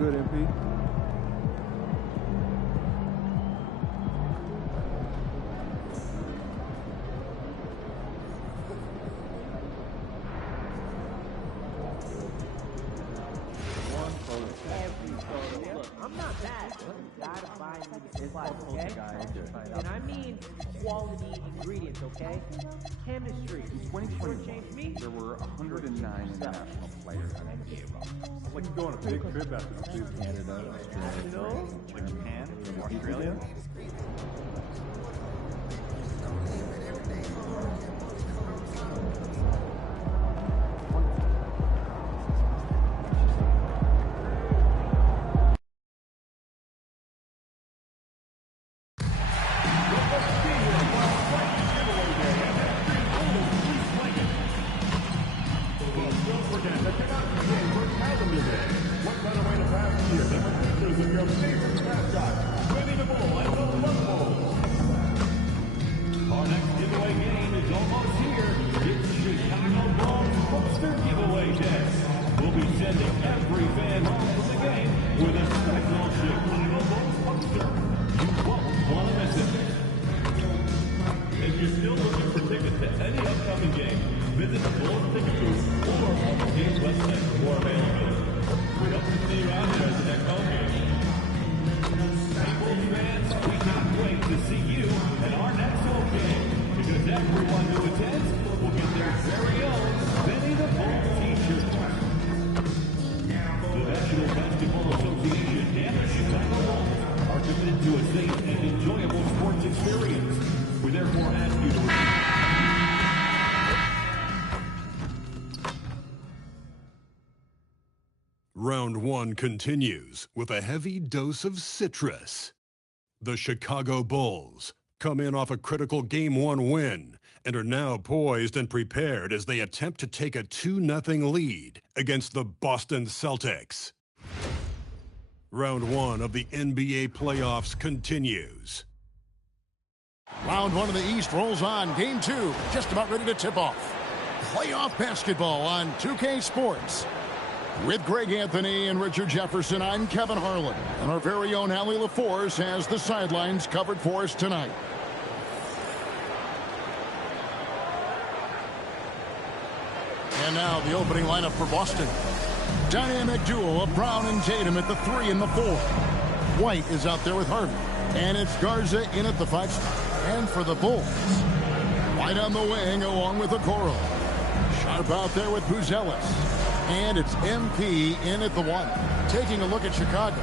good, MP? I'm not bad, but you gotta find me the supplies, okay? And I mean quality ingredients, okay? Chemistry. In 2021, me? there were 109 international players on NBA rosters. It's like you go on a big trip after the season. Canada, Australia, Japan, Australia. Our next giveaway game is almost here. It's Chicago Bulls poster giveaway day. We'll be sending every fan home from the game with a special Chicago Bulls poster. You won't want to miss it. If you're still looking for tickets to any upcoming game, visit the Bulls ticket booth or on the game's website for more availability. We hope to see you out there at the next home game. Bulls fans, we can't wait to see you at our next home game, because everyone who attends will get their very own Benny the Bull t-shirt. The National Basketball Association and the Chicago Bulls are committed to a safe and enjoyable sports experience. We therefore ask you to... Round one continues with a heavy dose of citrus. The Chicago Bulls come in off a critical Game 1 win and are now poised and prepared as they attempt to take a 2-0 lead against the Boston Celtics. Round one of the NBA playoffs continues. Round one of the East rolls on. Game 2 just about ready to tip off. Playoff basketball on 2K Sports. With Greg Anthony and Richard Jefferson, I'm Kevin Harlan. And our very own Allie LaForce has the sidelines covered for us tonight. And now the opening lineup for Boston. Dynamic duo of Brown and Tatum at the 3 and the 4. White is out there with Harvey. And it's Garza in at the 5 spot. And for the Bulls, White on the wing along with Okoro. Sharp out there with Buzelis. And it's MP in at the 1. Taking a look at Chicago.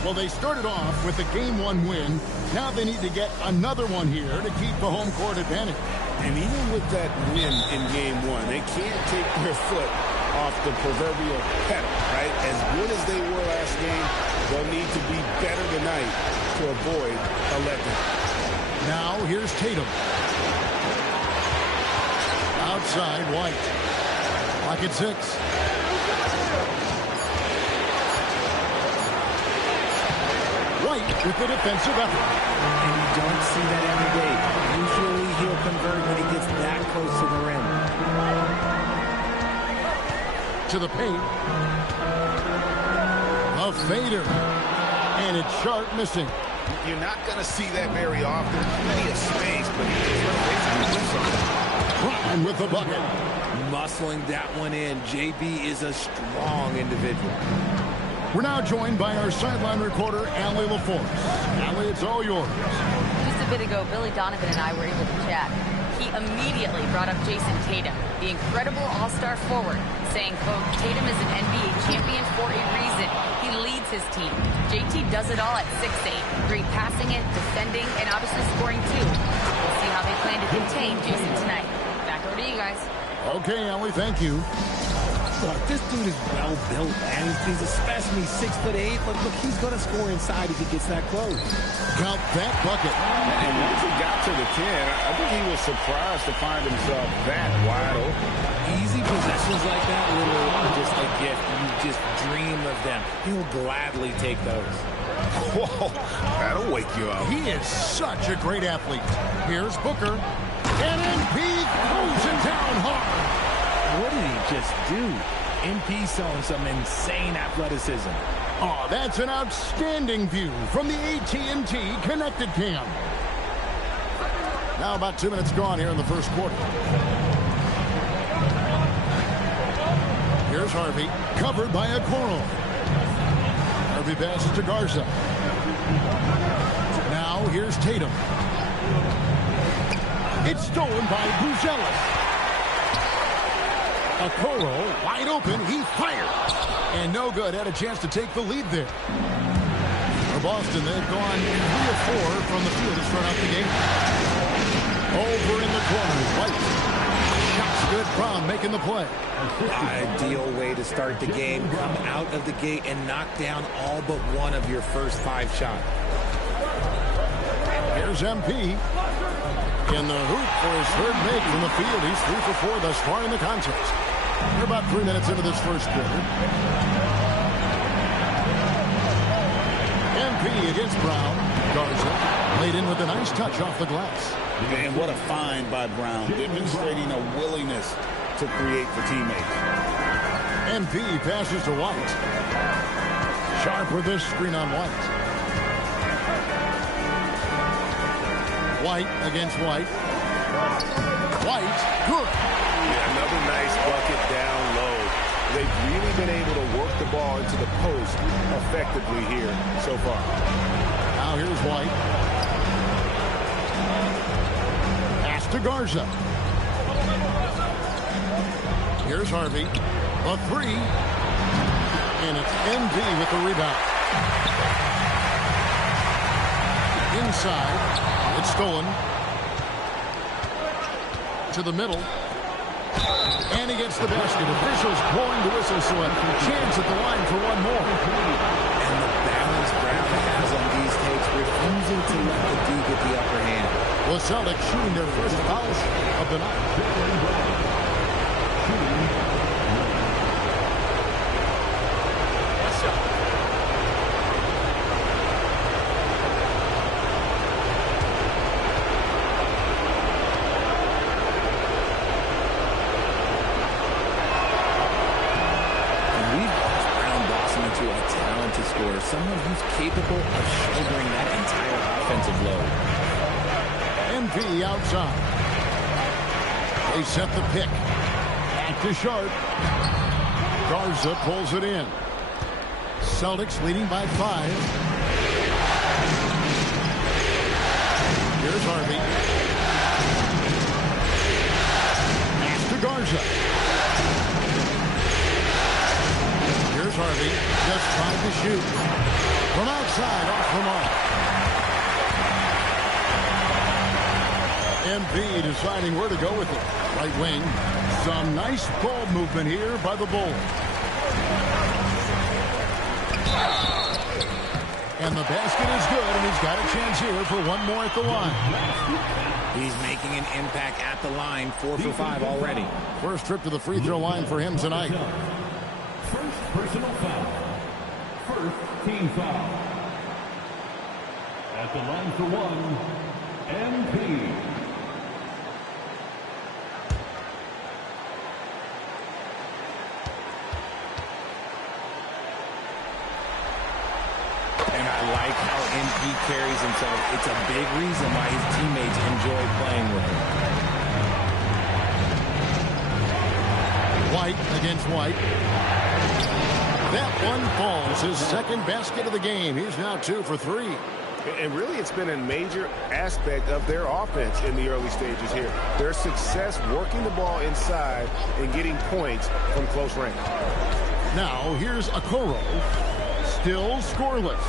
Well, they started off with a Game 1 win. Now they need to get another one here to keep the home court advantage. And even with that win in Game 1, they can't take their foot off the proverbial pedal, right? As good as they were last game, they'll need to be better tonight to avoid a letdown. Now here's Tatum. Outside, White. Clock at 6. White with the defensive effort. And you don't see that every day. Usually he'll convert when he gets that close to the rim. To the paint. A fader. And it's Sharp missing. You're not going to see that very often. Plenty of space, but he just basically do something. Ryan with the bucket. Muscling that one in. JB is a strong individual. We're now joined by our sideline reporter, Allie LaForce. Allie, it's all yours. Just a bit ago, Billy Donovan and I were able to chat. He immediately brought up Jason Tatum, the incredible all-star forward, saying, quote, Tatum is an NBA champion for a reason. He leads his team. JT does it all at 6'8", great passing it, defending, and obviously scoring too. We'll see how they plan to contain Jason tonight. Back over to you guys. Okay, Allie, thank you. Look, this dude is well built, man. He's especially 6'8". Look, he's going to score inside if he gets that close. Count that bucket. And once he got to the 10, I think he was surprised to find himself that wide open. Easy possessions like that, literally, are just a gift. You just dream of them. He'll gladly take those. Whoa, that'll wake you up. He is such a great athlete. Here's Booker. And MP throws it down hard. What did he just do? MP showing some insane athleticism. Oh, that's an outstanding view from the AT&T Connected Cam. Now about 2 minutes gone here in the first quarter. Here's Harvey, covered by Okoro. Harvey passes to Garza. Now here's Tatum. It's stolen by Buzelis. Okoro wide open. He fires. And no good. Had a chance to take the lead there. For Boston, they've gone 3 of 4 from the field to start out the game. Over in the corner, White. Shot's good. Brown making the play. Ideal way to start the game. Come out of the gate and knock down all but one of your first 5 shots. Here's MP. In the hoop for his third make from the field. He's 3 for 4 thus far in the contest. We're about 3 minutes into this first quarter. MP against Brown. Garza laid in with a nice touch off the glass. And what a find by Brown, demonstrating a willingness to create for teammates. MP passes to White. Sharp with this screen on White. White against White. White, good. Yeah, another nice bucket down low. They've really been able to work the ball into the post effectively here so far. Now here's White. Pass to Garza. Here's Harvey. A 3. And it's MV with the rebound. Inside. It's stolen. To the middle. And he gets the basket. Officials blowing the whistle, so a chance at the line for one more. And the balance Brown has on these takes, refusing to let the D get the upper hand. The Celtics shooting their first foul of the night. Someone who's capable of shouldering that entire offensive load. MP outside. They set the pick. Back to Sharp. Garza pulls it in. Celtics leading by 5. Here's Harvey. Pass to Garza. Here's Harvey. Just tried to shoot. From outside, off the mark. MP deciding where to go with it. Right wing. Some nice ball movement here by the Bulls. And the basket is good, and he's got a chance here for one more at the line. He's making an impact at the line. 4 for 5 already. First trip to the free throw line for him tonight. First personal foul. First team foul. At the line for 1, MP. And I like how MP carries himself. It's a big reason why his teammates enjoy playing with him. White against White. That one falls. His second basket of the game. He's now 2 for 3. And really, it's been a major aspect of their offense in the early stages here. Their success working the ball inside and getting points from close range. Now, here's Okoro. Still scoreless.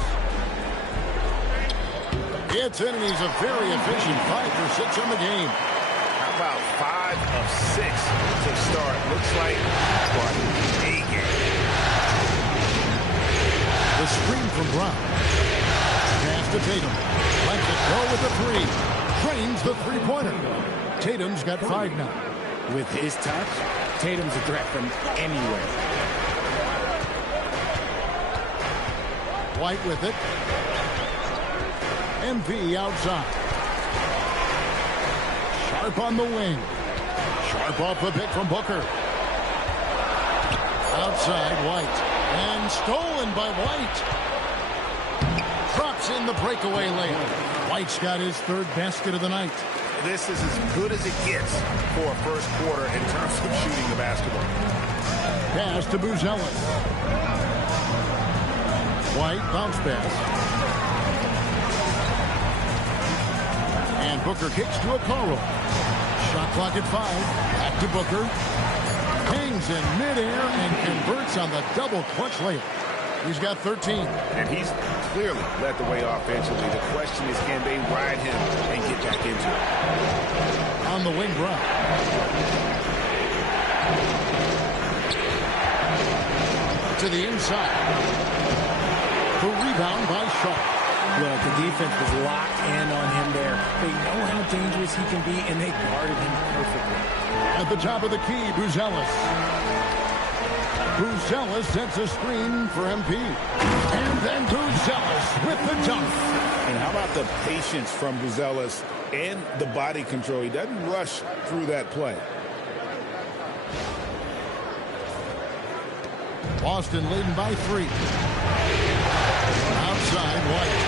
It's in, and he's a very efficient 5 for 6 in the game. How about 5 of 6 to start? Looks like a game. The screen from Brown. Pass to Tatum. Lets it go with the 3. Trains the three-pointer. Tatum's got 5 now. With his touch, Tatum's a threat from anywhere. White with it. MV outside. Sharp on the wing. Sharp off the pick from Booker. Outside, White. And stolen by White. Drops in the breakaway layup. White's got his third basket of the night. This is as good as it gets for a first quarter in terms of shooting the basketball. Pass to Buzelis. White bounce pass. And Booker kicks to Okoro. Shot clock at 5. Back to Booker. Hangs in midair and converts on the double clutch layup. He's got 13. And he's clearly led the way offensively. The question is, can they ride him and get back into it? On the wing drop. To the inside. The rebound by Sharp. Look, the defense was locked in on him there. They know how dangerous he can be, and they guarded him perfectly. At the top of the key, Buzelis. Buzelis sets a screen for MP. And then Buzelis with the dunk. And how about the patience from Buzelis and the body control? He doesn't rush through that play. Boston leading by 3. Outside, White.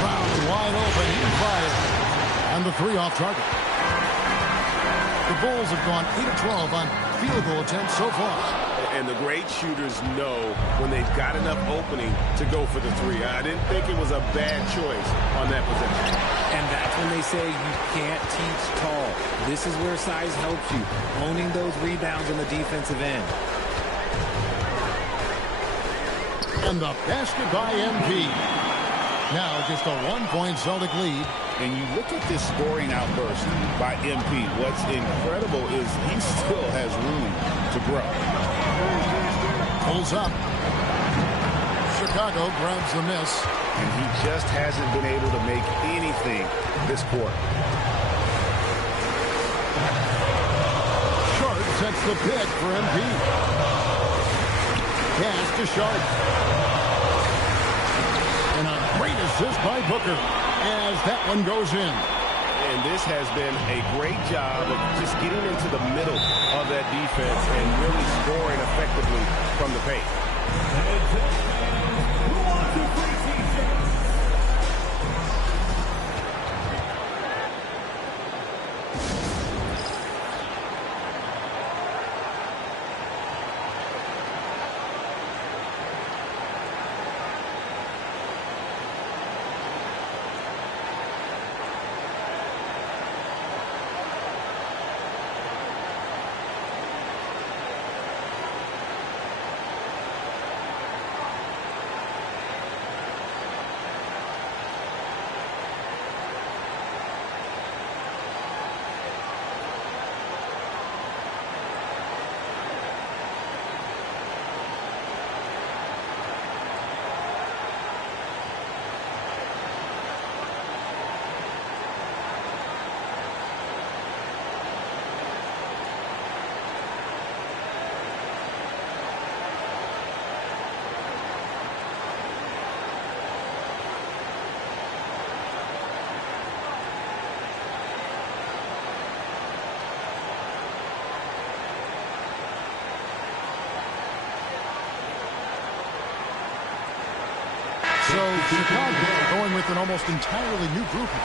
Brown wide open. He fired. And the 3 off target. The Bulls have gone 8 of 12 on field goal attempts so far. And the great shooters know when they've got enough opening to go for the 3. I didn't think it was a bad choice on that possession. And that's when they say you can't teach tall. This is where size helps you, owning those rebounds on the defensive end. And the basket by MP. Now just a 1-point Celtic lead. And you look at this scoring outburst by MP. What's incredible is he still has room to grow. Pulls up. Chicago grabs the miss. And he just hasn't been able to make anything this quarter. Sharp sets the pick for MP. Pass to Sharp. And a great assist by Booker as that one goes in. And this has been a great job of just getting into the middle of that defense and really scoring effectively from the paint. So Chicago going with an almost entirely new grouping.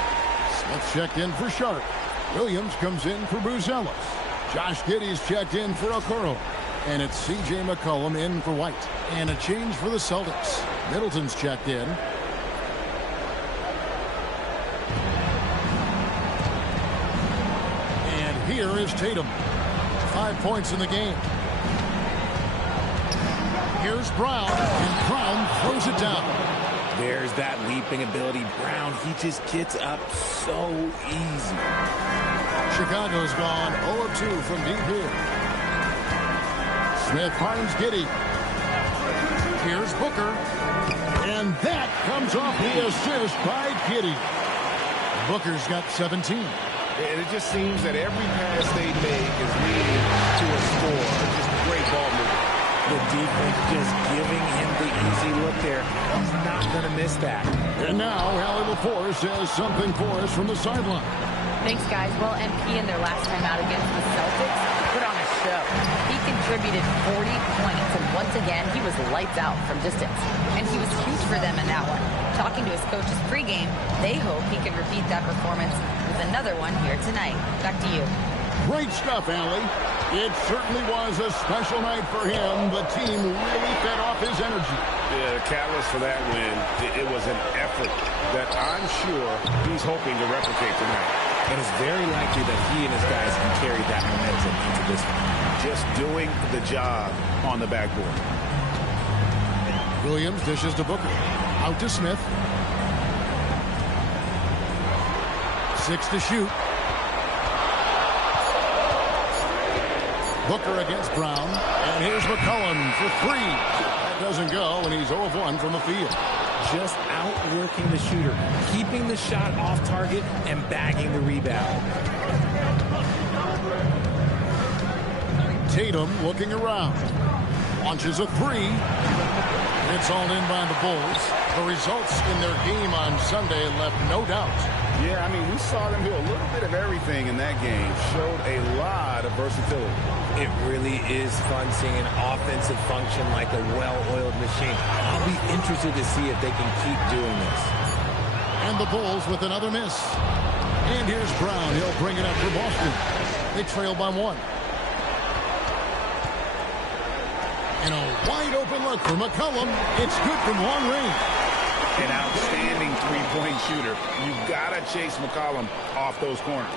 Smith checked in for Sharp. Williams comes in for Buzelis. Josh Giddey's checked in for Okoro. And it's C.J. McCollum in for White. And a change for the Celtics. Middleton's checked in. And here is Tatum. 5 points in the game. Here's Brown, and Brown throws it down. There's that leaping ability. Brown, he just gets up so easy. Chicago's gone 0 of 2 from deep here. Smith finds Giddey. Here's Booker. And that comes off the assist by Giddey. Booker's got 17. And it just seems that every pass they make is leading to a score. Just great ball movement. The defense just giving him the easy look there. He's not going to miss that. And now, Allie LaForce has something for us from the sideline. Thanks, guys. Well, MP in their last time out against the Celtics put on a show. He can contributed 40 points, and once again, he was lights out from distance. And he was huge for them in that one. Talking to his coaches pregame, they hope he can repeat that performance with another one here tonight. Back to you. Great stuff, Allie. It certainly was a special night for him. The team really fed off his energy. Yeah, the catalyst for that win, it was an effort that I'm sure he's hoping to replicate tonight. And it's very likely that he and his guys can carry that momentum into this one. Just doing the job on the backboard. Williams dishes to Booker. Out to Smith. 6 to shoot. Booker against Brown. And here's McCollum for 3. That doesn't go, and he's 0 of 1 from the field. Just outworking the shooter, keeping the shot off target and bagging the rebound. Tatum looking around. Launches a 3. It's all in by the Bulls. The results in their game on Sunday left no doubt. Yeah, I mean, we saw them do a little bit of everything in that game. Showed a lot of versatility. It really is fun seeing an offensive function like a well-oiled machine. I'll be interested to see if they can keep doing this. And the Bulls with another miss. And here's Brown. He'll bring it up for Boston. They trail by 1. And a wide-open look for McCollum. It's good from long range. An outstanding three-point shooter. You've got to chase McCollum off those corners.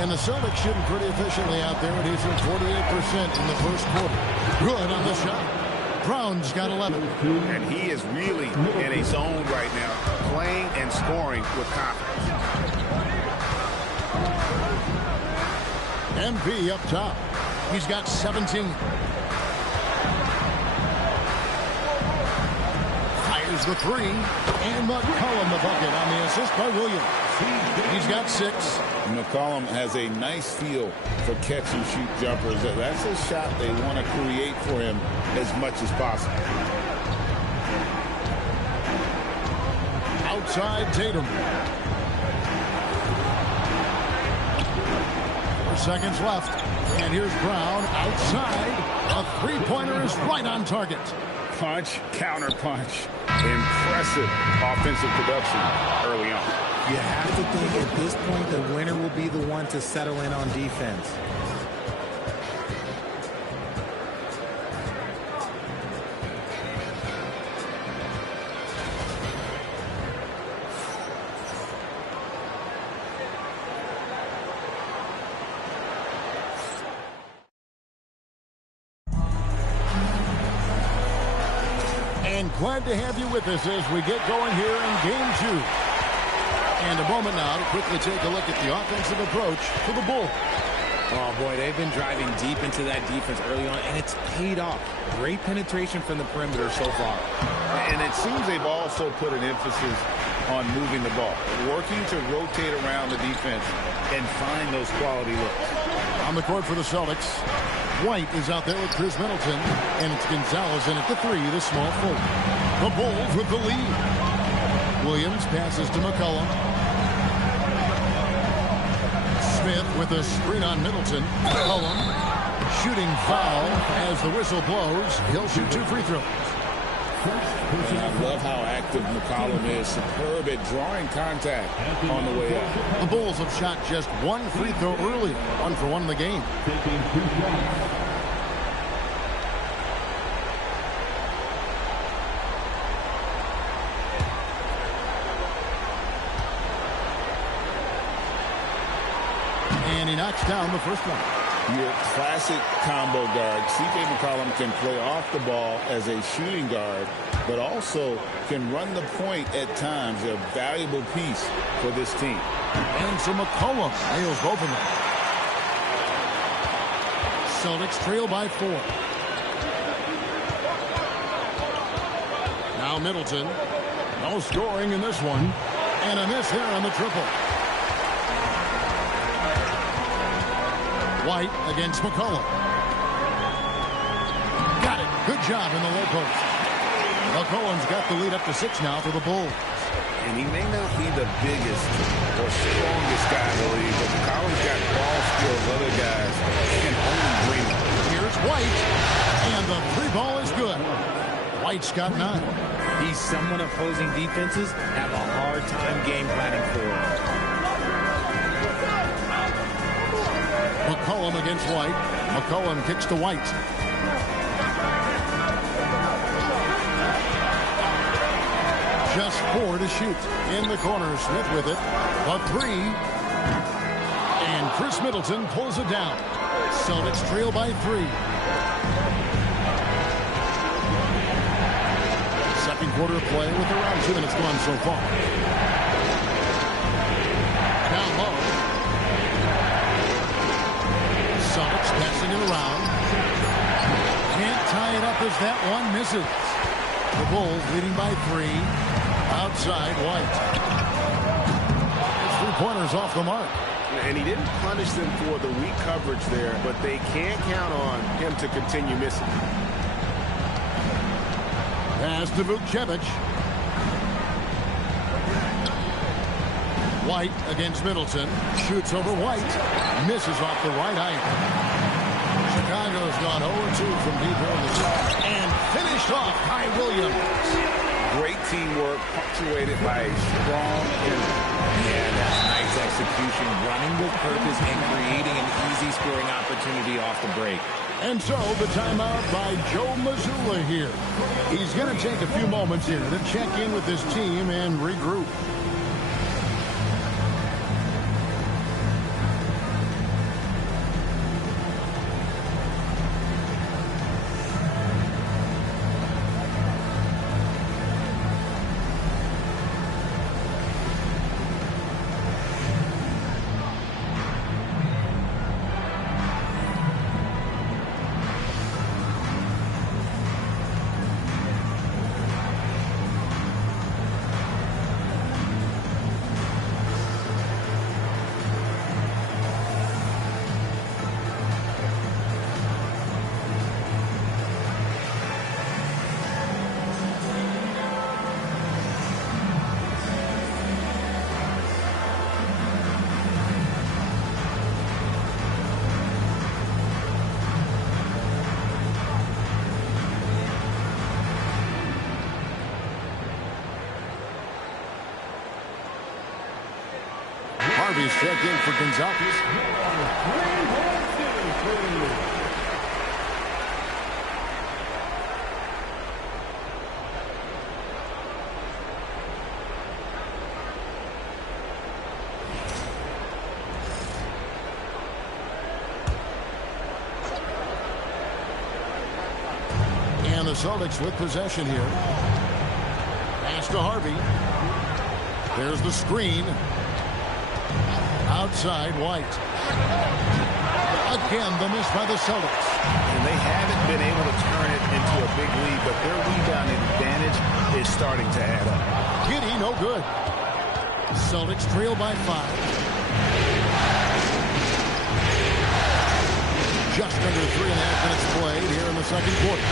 And the Celtics shooting pretty efficiently out there. And he's at 48% in the first quarter. Good on the shot. Brown's got 11. And he is really in a zone right now, playing and scoring with confidence. MP up top. He's got 17. Fires the 3. And McCollum the bucket on the assist by Williams. He's got 6. McCollum has a nice feel for catch-and-shoot jumpers. That's a shot they want to create for him as much as possible. Outside Tatum. 4 seconds left. And here's Brown outside. A three-pointer is right on target. Punch, counter punch. Impressive offensive production early on. You have to think at this point the winner will be the one to settle in on defense. And glad to have you with us as we get going here in Game 2. And a moment now to quickly take a look at the offensive approach for the Bulls. Oh, boy, they've been driving deep into that defense early on, and it's paid off. Great penetration from the perimeter so far. And it seems they've also put an emphasis on moving the ball, working to rotate around the defense and find those quality looks. On the court for the Celtics, White is out there with Chris Middleton, and it's Gonzalez in at the 3, the small forward. The Bulls with the lead. Williams passes to McCollum. Smith with a screen on Middleton. McCollum shooting foul as the whistle blows. He'll shoot 2 free throws. And I love how active McCollum is. Superb at drawing contact on the way out. The Bulls have shot just 1 free throw earlier. 1 for 1 in the game. And he knocks down the first one. Your classic combo guard. C.J. McCollum can play off the ball as a shooting guard, but also can run the point at times. A valuable piece for this team. And so McCollum nails both of them. Celtics trail by 4. Now Middleton. No scoring in this one. And a miss here on the triple. White against McCollum. Got it. Good job in the low post. McCollum's got the lead up to 6 now for the Bulls. And he may not be the biggest or strongest guy in the league, but McCollum's got ball skills other guys can only dream of. White's got 9. He's someone opposing defenses have a hard time game planning for. McCollum against White. McCollum kicks to White. Just 4 to shoot. In the corner, Smith with it. A 3. And Chris Middleton pulls it down. Celtics trail by 3. Second quarter of play with around 2 minutes gone so far. Down low. Celtics passing it around. Can't tie it up as that one misses. The Bulls leading by 3. Outside White. His 3-pointers off the mark. And he didn't punish them for the weak coverage there, but they can't count on him to continue missing. Pass to Vukcevic. White against Middleton. Shoots over White. Misses off the right iron. Chicago's gone 0-2 from deep here in the shot. And finished off by Williams. Great teamwork, punctuated by a strong finish. Yeah, that's nice execution, running with purpose and creating an easy scoring opportunity off the break. And so the timeout by Joe Mazzulla here. He's going to take a few moments here to check in with his team and regroup. Harvey's checked in for Gonzalez. And the Celtics with possession here. Pass to Harvey. There's the screen. Outside White. Again, the miss by the Celtics. And they haven't been able to turn it into a big lead, but their rebounding advantage is starting to add up. Giddey, no good. Celtics trail by 5. Just under 3.5 minutes played here in the second quarter.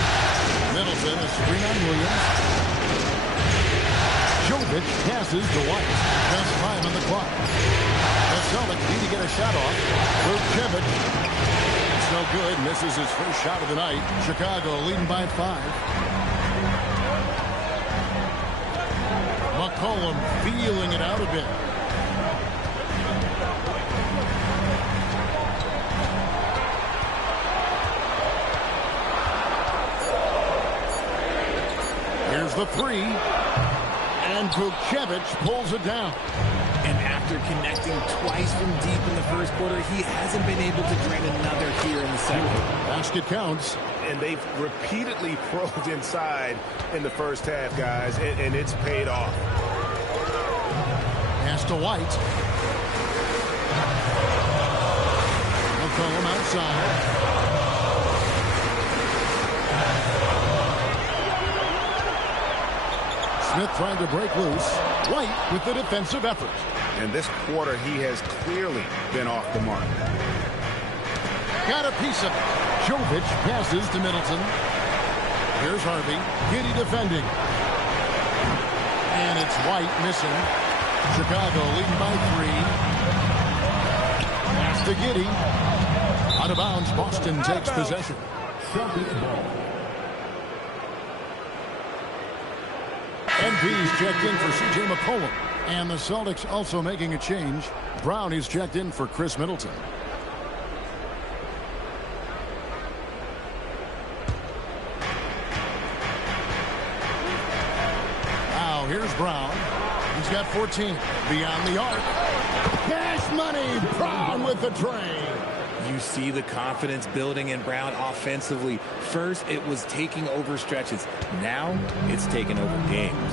Middleton, a screen on Williams. Jovic passes to White. Just 5 on the clock. The Celtics need to get a shot off. Vukcevic. It's no good. Misses his first shot of the night. Chicago leading by 5. McCollum feeling it out a bit. Here's the 3. And Vukcevic pulls it down. And after connecting twice from deep in the first quarter, he hasn't been able to drain another here in the second. Basket counts. And they've repeatedly probed inside in the first half, guys, and it's paid off. Pass to White. McCollum outside. Smith trying to break loose. White with the defensive effort. And this quarter, he has clearly been off the mark. Got a piece of it. Jovic passes to Middleton. Here's Harvey. Giddey defending. And it's White missing. Chicago leading by 3. Pass to Giddey. Out of bounds, Boston takes possession. NP's checked in for C.J. McCollum. And the Celtics also making a change. Brown is checked in for Chris Middleton. Now here's Brown. He's got 14. Beyond the arc. Cash money. Brown with the tray. You see the confidence building in Brown offensively. First, it was taking over stretches. Now, it's taking over games.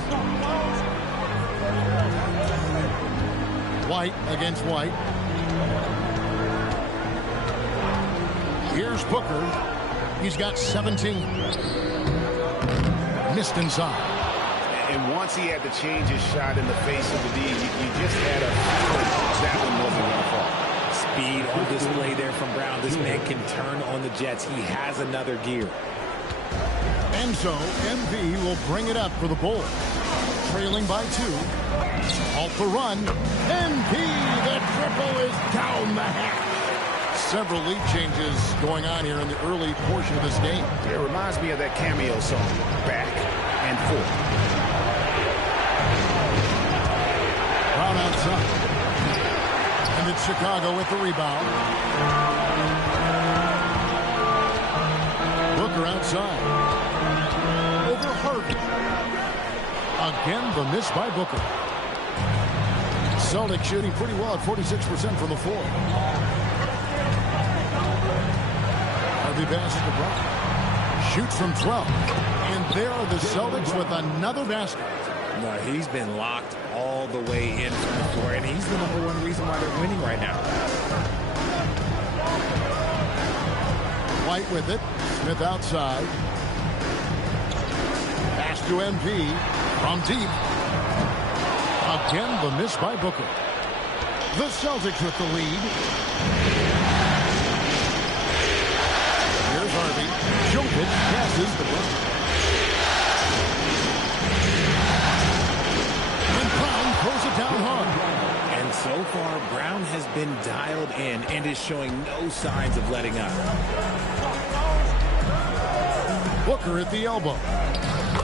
White against White. Here's Booker. He's got 17. Missed inside. And once he had to change his shot in the face of the D, you just had a feeling that one wasn't going to fall. Speed on display there from Brown. This man can turn on the Jets. He has another gear. And so, MV will bring it up for the Bulls. Trailing by 2. Halt the run. MV, the triple is down the hatch. Several lead changes going on here in the early portion of this game. It reminds me of that cameo song, Back and Forth. Brown outside. And it's Chicago with the rebound. Booker outside. Over Harvey. Again, the miss by Booker. Celtics shooting pretty well at 46% from the floor. Harvey passes to Brown. Shoots from 12. And there are the Celtics with another basket. No, he's been locked all the way in from the floor, and he's the #1 reason why they're winning right now. White with it. Smith outside. Pass to MP. From deep. Again, the miss by Booker. The Celtics with the lead. Here's Harvey. Jokic passes the Brown. And Brown throws it down hard. And so far, Brown has been dialed in and is showing no signs of letting up. Booker at the elbow.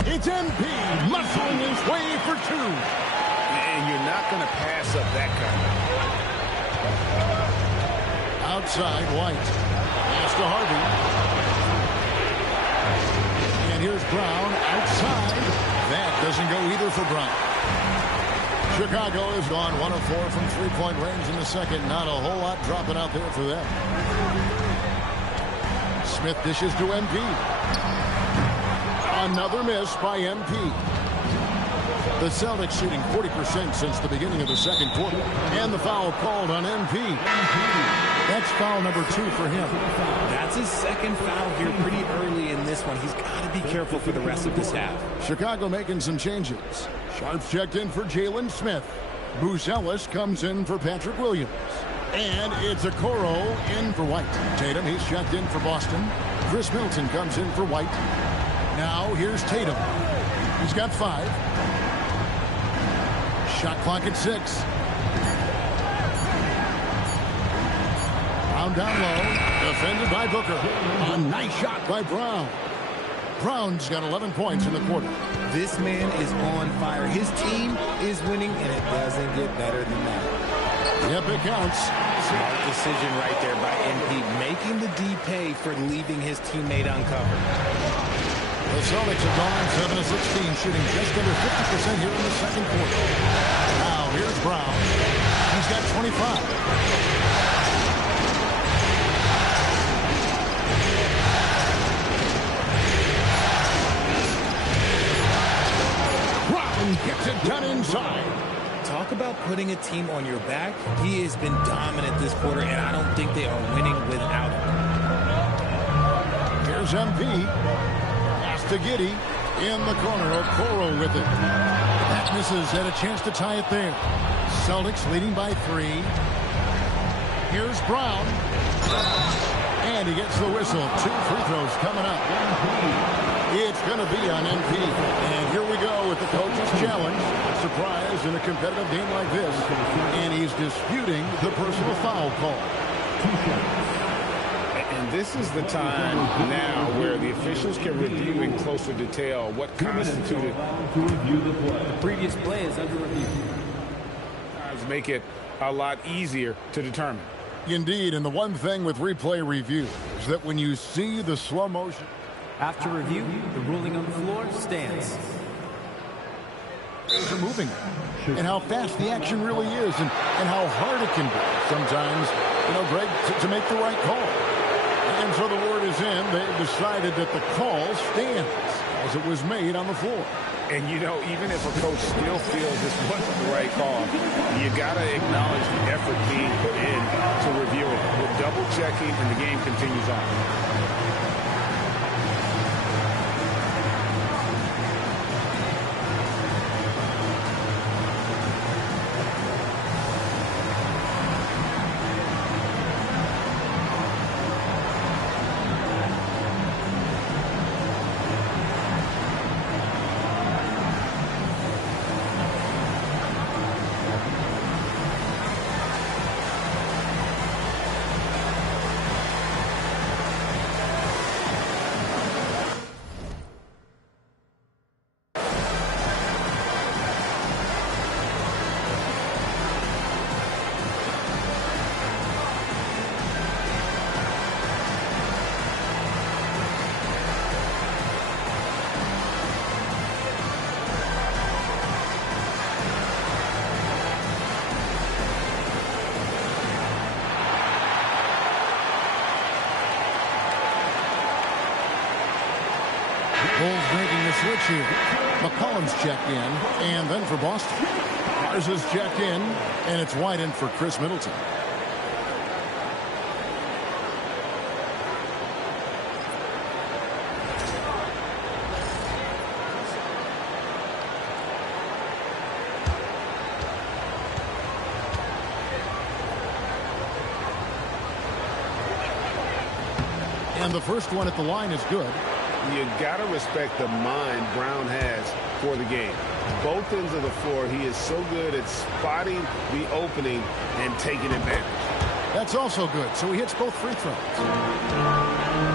It's MP muscling his way for 2. And you're not going to pass up that kind of. Outside, White. Pass to Harvey. And here's Brown outside. That doesn't go either for Brown. Chicago has gone 1 of 4 from three-point range in the second. Not a whole lot dropping out there for them. Smith dishes to MP. Another miss by MP. The Celtics shooting 40% since the beginning of the second quarter. And the foul called on MP. That's foul number 2 for him. That's his second foul here pretty early in this one. He's got to be careful for the rest of this half. Chicago making some changes. Sharps checked in for Jalen Smith. Bruce Ellis comes in for Patrick Williams. And it's Okoro in for White. Tatum, he's checked in for Boston. Chris Middleton comes in for White. Now here's Tatum. He's got 5. Shot clock at 6. Brown down low. Defended by Booker. A nice shot by Brown. Brown's got 11 points in the quarter. This man is on fire. His team is winning, and it doesn't get better than that. Yep, it counts. Smart decision right there by MP, making the D pay for leaving his teammate uncovered. The Celtics have gone 7 of 16, shooting just under 50% here in the second quarter. Now, here's Brown. He's got 25. Gets it done inside. Talk about putting a team on your back. He has been dominant this quarter, and I don't think they are winning without him. Here's MP. Pass to Giddey. In the corner, Okoro with it. That misses. Had a chance to tie it there. Celtics leading by 3. Here's Brown. And he gets the whistle. 2 free throws coming up. It's going to be on MP. And here we go with the coach's challenge. A surprise in a competitive game like this. And he's disputing the personal foul call. And this is the time now where the officials can review in closer detail what constituted to review the play. The previous play is under review. Make it a lot easier to determine. Indeed, and the one thing with replay review is that when you see the slow motion. After review, the ruling on the floor stands. Are moving and how fast the action really is and how hard it can be sometimes, Greg, to make the right call. And so the word is in. They've decided that the call stands as it was made on the floor. And, even if a coach still feels this wasn't the right call, you got to acknowledge the effort being put in to review it. We're double-checking, and the game continues on. Bulls making the switch here. McCollum's checked in, and then for Boston. Garza's checked in, and it's White in for Chris Middleton. And the first one at the line is good. You got to respect the mind Brown has for the game. Both ends of the floor, he is so good at spotting the opening and taking advantage. That's also good, so he hits both free throws.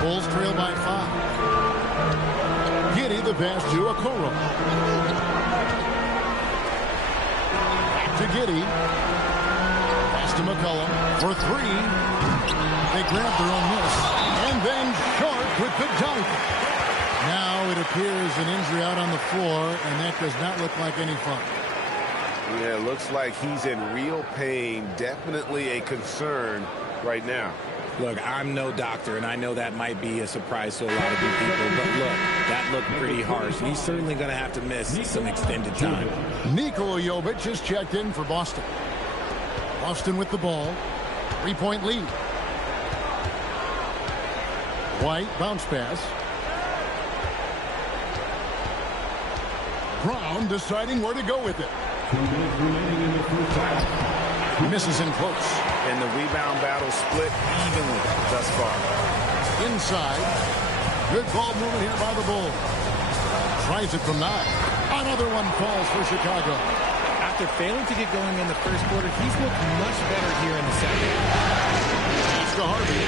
Bulls trail by 5. Giddey the pass to Okoro. Back to Giddey. Pass to McCollum for 3. They grab their own miss. And then Sharp with the dunk. Now it appears an injury out on the floor, and that does not look like any fun. Yeah, it looks like he's in real pain. Definitely a concern right now. Look, I'm no doctor, and I know that might be a surprise to a lot of you people, but look, that looked pretty harsh. He's certainly going to have to miss some extended time. Nikola Jovic is checked in for Boston. Boston with the ball. 3-point lead. White, bounce pass. Brown deciding where to go with it. 2 minutes remaining in the first half. Misses in close. And the rebound battle split evenly thus far. Inside. Good ball movement here by the Bulls. Tries it from 9. Another one falls for Chicago. After failing to get going in the first quarter, he's looked much better here in the second. Pass to Harvey.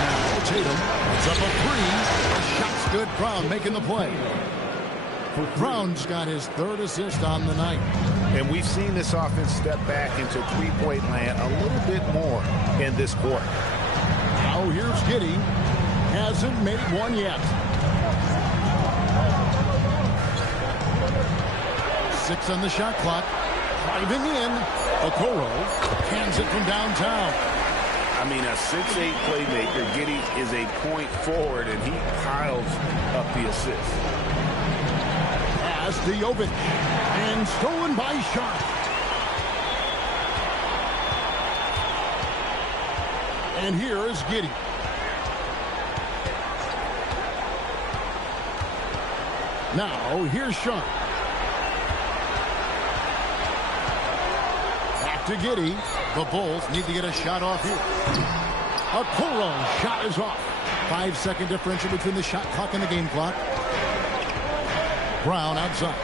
Now Tatum puts up a 3. The shot's good. Brown making the play. Brown's got his 3rd assist on the night. And we've seen this offense step back into three-point land a little bit more in this quarter. Now here's Giddey. Hasn't made one yet. 6 on the shot clock. Driving in. Okoro hands it from downtown. I mean, a 6'8 playmaker. Giddey is a point forward, and he piles up the assist. Pass to Jovic. And stolen by Sharp. And here is Giddey. Now, here's Sharp. Back to Giddey. The Bulls need to get a shot off here. Okoro shot is off. 5-second differential between the shot clock and the game clock. Brown outside.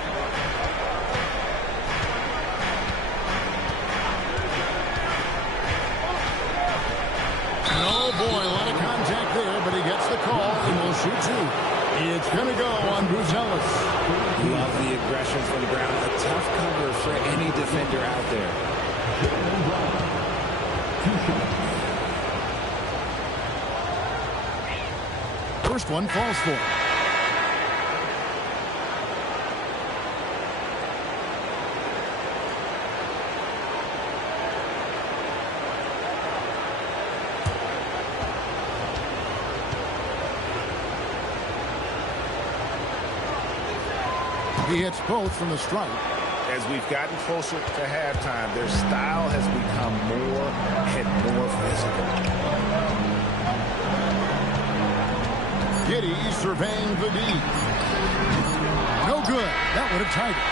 R1G2. It's going to go on Buzelis. Love the aggression from Brown. A tough cover for any defender out there. First one falls for him. He hits both from the stripe. As we've gotten closer to halftime, their style has become more and more physical. Giddey surveying the D. No good. That would have tied it.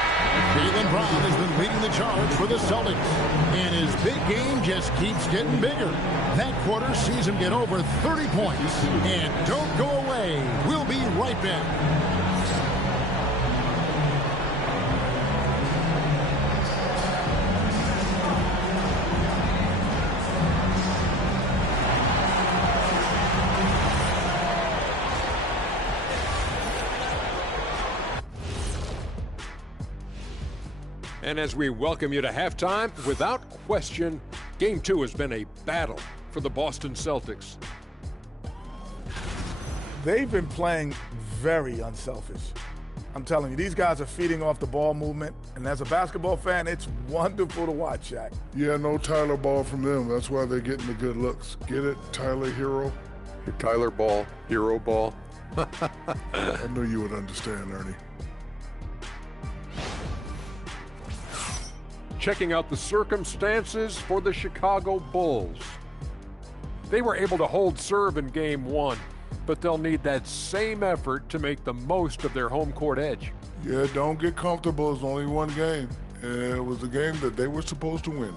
Jaylen Brown has been leading the charge for the Celtics. And his big game just keeps getting bigger. That quarter sees him get over 30 points. And don't go away. We'll be right back. And as we welcome you to halftime, without question, Game 2 has been a battle for the Boston Celtics. They've been playing very unselfish. I'm telling you, these guys are feeding off the ball movement, and as a basketball fan, it's wonderful to watch, Shaq. Yeah, no Tyler ball from them. That's why they're getting the good looks. Get it, Tyler Hero? Your Tyler ball, hero ball. I knew you would understand, Ernie. Checking out the circumstances for the Chicago Bulls. They were able to hold serve in Game 1, but they'll need that same effort to make the most of their home court edge. Yeah, don't get comfortable. It's only one game. And it was a game that they were supposed to win.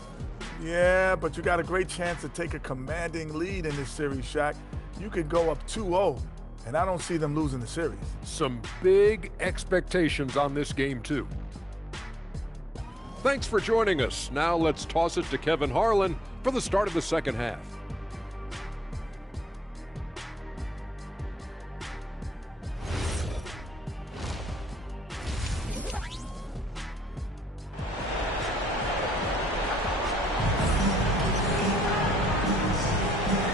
Yeah, but you got a great chance to take a commanding lead in this series, Shaq. You could go up 2-0, and I don't see them losing the series. Some big expectations on this game, too. Thanks for joining us. Now let's toss it to Kevin Harlan for the start of the second half.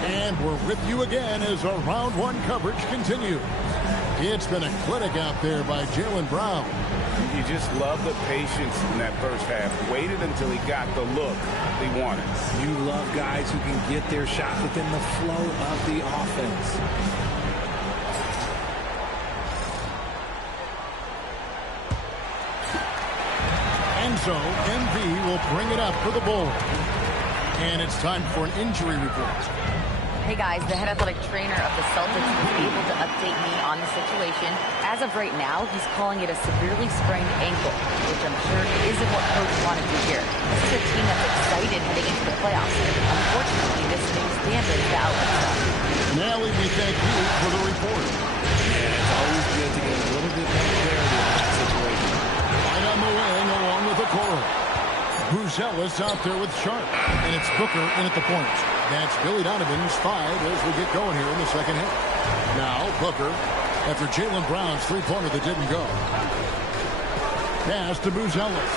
And we're with you again as our round one coverage continues. It's been a clinic out there by Jaylen Brown. You just love the patience in that first half. Waited until he got the look he wanted. You love guys who can get their shot within the flow of the offense. And so, MV will bring it up for the Bulls. And it's time for an injury report. Hey guys, the head athletic trainer of the Celtics was able to update me on the situation. As of right now, he's calling it a severely sprained ankle, which I'm sure isn't what Coach wanted to hear. This is a team that's excited heading into the playoffs. Unfortunately, this news damaged the outlet stuff. Nelly, we thank you for the report. Yeah, it's always good to get a little bit more clarity on that situation. Right on the wing, along with the Okoro. Buzelis out there with Sharp, and it's Booker in at the point. That's Billy Donovan's 5 as we get going here in the second half. Now, Booker, after Jaylen Brown's three-pointer that didn't go. Pass to Buzelis.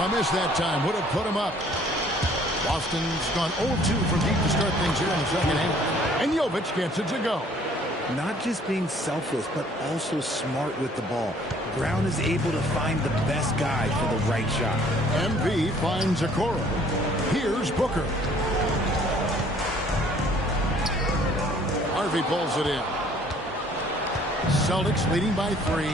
A miss that time. Would have put him up. Boston's gone 0-2 from deep to start things here in the second half. And Jovic gets it to go. Not just being selfless, but also smart with the ball. Brown is able to find the best guy for the right shot. MV finds Okoro. Here's Booker. Harvey pulls it in. Celtics leading by 3.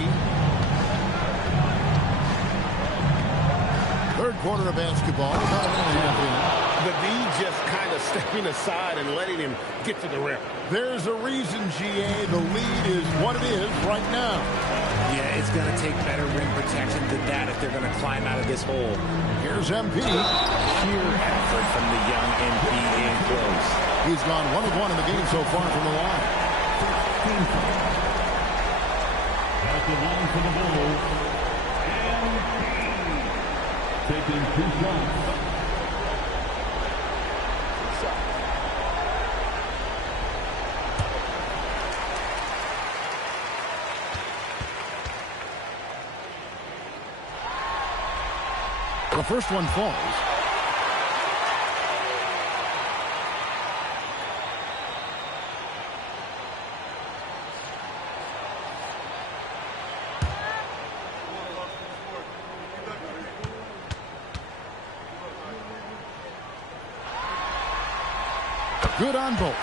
Third quarter of basketball. About a minute and a half in. The D just kind of stepping aside and letting him get to the rim. There's a reason, GA. The lead is what it is right now. Yeah, it's going to take better rim protection than that if they're going to climb out of this hole. Here's MP. Sheer effort from the young MP in close. He's gone 1 of 1 in the game so far from the line. At the line for the Bulls, and taking 2 shots. The first one falls. Good on both.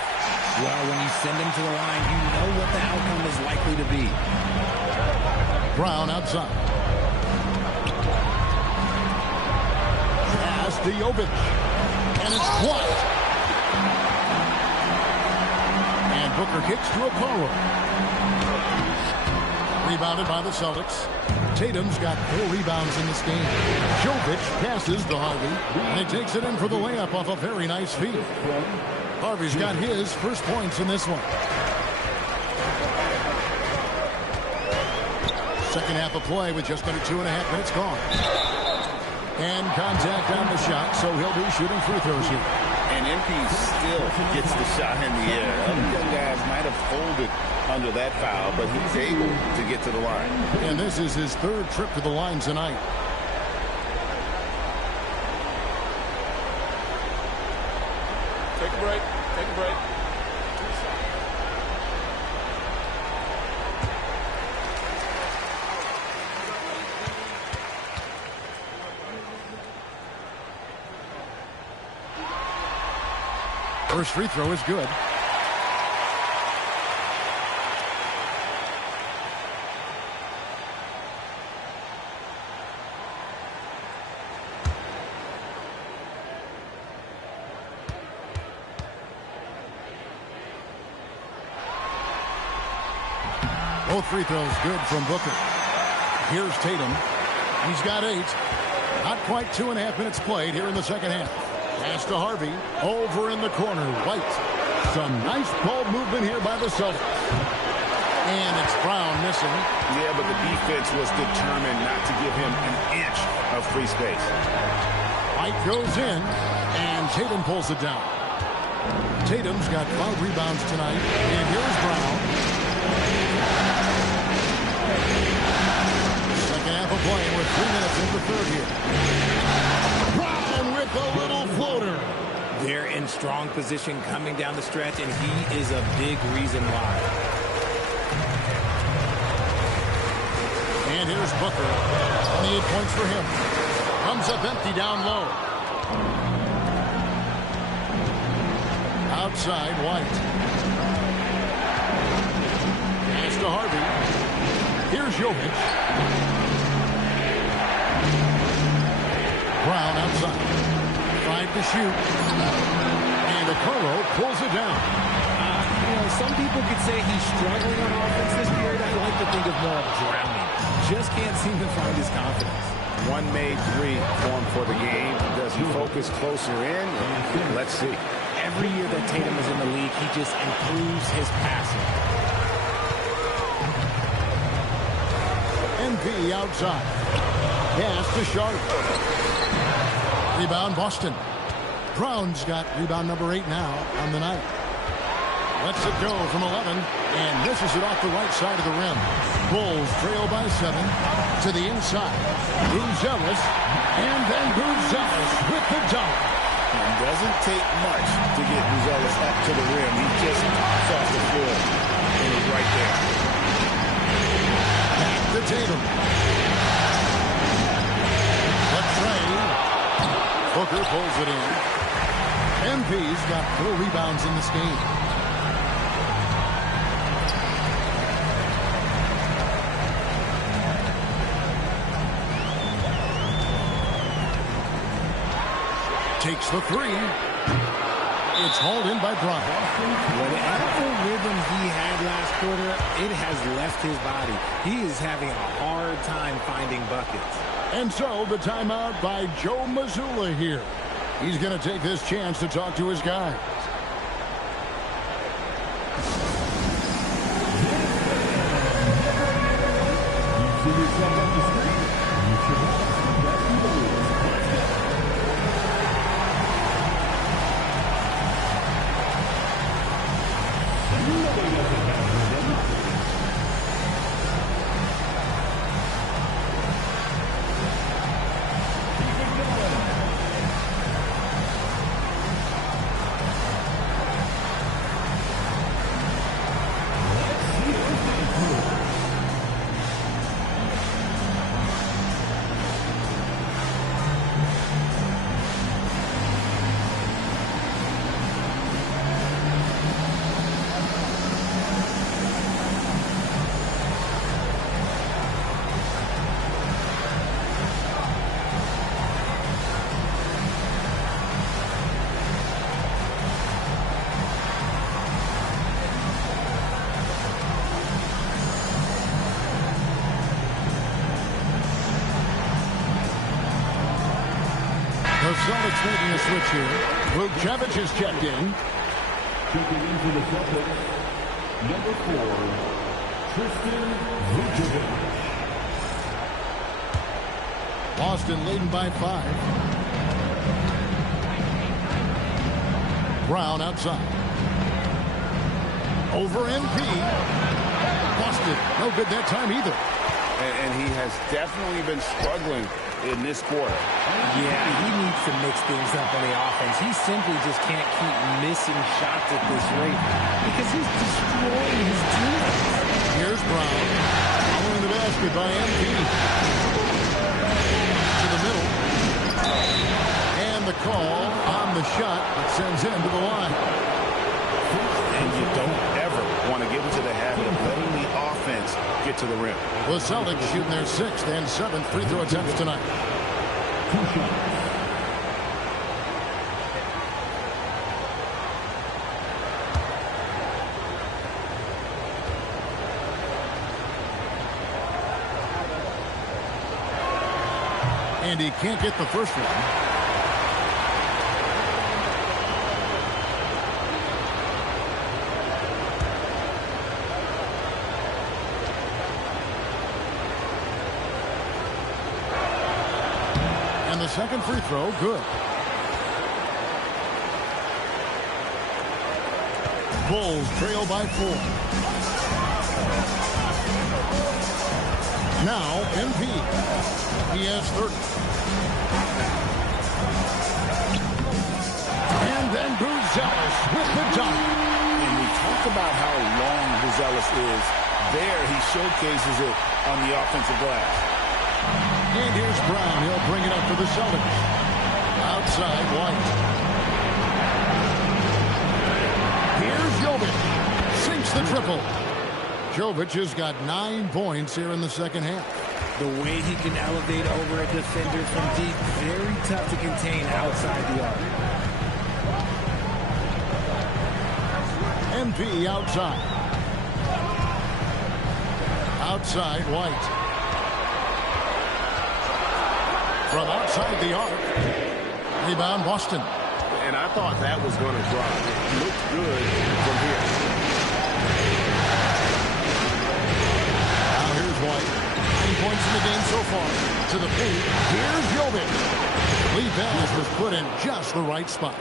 Well, when you send him to the line, you know what the outcome is likely to be. Brown outside. Pass to Jovic. And it's blocked. And Booker kicks to Okoro. Rebounded by the Celtics. Tatum's got 4 rebounds in this game. Jovic passes to Harvey. And he takes it in for the layup off a very nice feed. Harvey's got his first points in this one. Second half of play with just under 2.5 minutes gone. And contact on the shot, so he'll be shooting free throws here. And MP still gets the shot in the air. Other young guys might have folded under that foul, but he's able to get to the line. And this is his 3rd trip to the line tonight. Take a break. Take a break. First free throw is good. Both free throws good from Booker. Here's Tatum. He's got 8. Not quite 2.5 minutes played here in the second half. Pass to Harvey. Over in the corner. White. Some nice ball movement here by the Celtics. And it's Brown missing. Yeah, but the defense was determined not to give him an inch of free space. White goes in, and Tatum pulls it down. Tatum's got 5 rebounds tonight. And here's Brown. Second half of play with 3 minutes in the third here. Brown with a little floater. They're in strong position coming down the stretch, and he is a big reason why. And here's Booker. 28 points for him. Comes up empty down low. Outside, White. Pass to Harvey. Here's Jovic. Brown outside. 5 to shoot. And Okoro pulls it down. Some people could say he's struggling on offense this period. I like to think of more of drowning. Just can't seem to find his confidence. One made 3 form for the game. Does he focus closer in? Let's see. Every year that Tatum is in the league, he just improves his passing. MP outside. Pass to Sharp. Rebound Boston. Brown's got rebound number 8 now on the night. Lets it go from 11 and misses it off the right side of the rim. Bulls trail by 7 to the inside. Buzelis, and then Buzelis with the dunk. It doesn't take much to get Buzelis up to the rim. He just pops off the floor and is right there. Back to Tatum. Let's Trey. Booker pulls it in. MP's got 4 rebounds in this game. Takes the 3. It's hauled in by Brown. Whatever rhythm he had last quarter, it has left his body. He is having a hard time finding buckets. And so the timeout by Joe Mazzulla here. He's going to take this chance to talk to his guys. Celtics making a switch here. Vukcevic is checked in. Checking in for the Celtics, number 4, Tristan Vukcevic. Boston leading by 5. Brown outside. Over NP. Busted. No good that time either. And he has definitely been struggling in this quarter. Yeah, he needs to mix things up on the offense. He simply just can't keep missing shots at this rate because he's destroying his team. Here's Brown. Following the basket by NP. To the middle. And the call on the shot that sends him to the line. And you don't ever want to get into the habit of letting the offense get to the rim. The Celtics shooting their 6th and 7th free throw attempts tonight. 2 shots. And he can't get the first one. And the second free throw, good. Bulls trail by 4. Now, MP. He has 30. And then Buzelis with the dunk. And we talk about how long Buzelis is. There, he showcases it on the offensive glass. And here's Brown. He'll bring it up for the Celtics. Outside, White. Here's Jovic. Sinks the triple. Jovic has got 9 points here in the second half. The way he can elevate over a defender from deep, very tough to contain outside the arc. MP outside. Outside, White. From outside the arc. Rebound, Boston. And I thought that was going to drop. It looked good from here. Now here's White. 9 points in the game so far. To the paint. Here's Jovic. Lee Bass was put in just the right spot.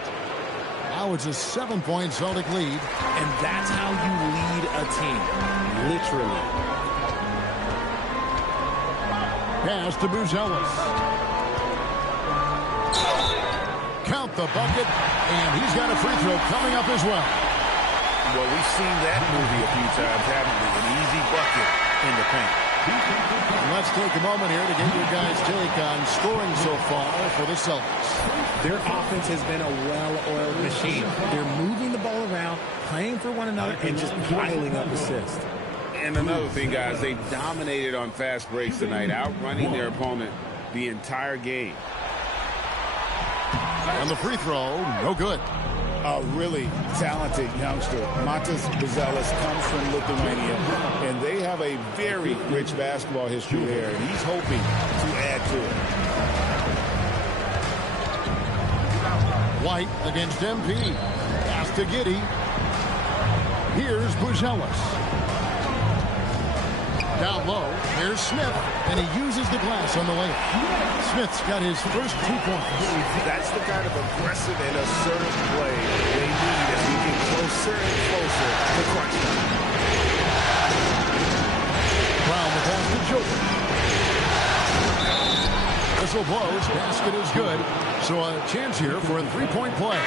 Now it's a 7-point Celtic lead. And that's how you lead a team. Literally. Pass to Buzelis. Count the bucket, and he's got a free throw coming up as well. Well, we've seen that movie a few times, haven't we? An easy bucket in the paint. And let's take a moment here to get your guys' take on scoring so far for the Celtics. Their offense has been a well-oiled machine. They're moving the ball around, playing for one another, and just piling up assists. And another thing, guys, they dominated on fast breaks tonight, outrunning their opponent the entire game. And the free throw, no good. A really talented youngster, Mantas Buzelis, comes from Lithuania, and they have a very rich basketball history there, and he's hoping to add to it. White against MP. Pass to Giddey. Here's Buzelis. Down low, here's Smith, and he uses the glass on the layup. Smith's got his first 2 points. That's the kind of aggressive and assertive play they need as we get closer and closer to crunch time. Brown the pass to Jovic. Whistle blows, basket is good. So a chance here for a 3-point play.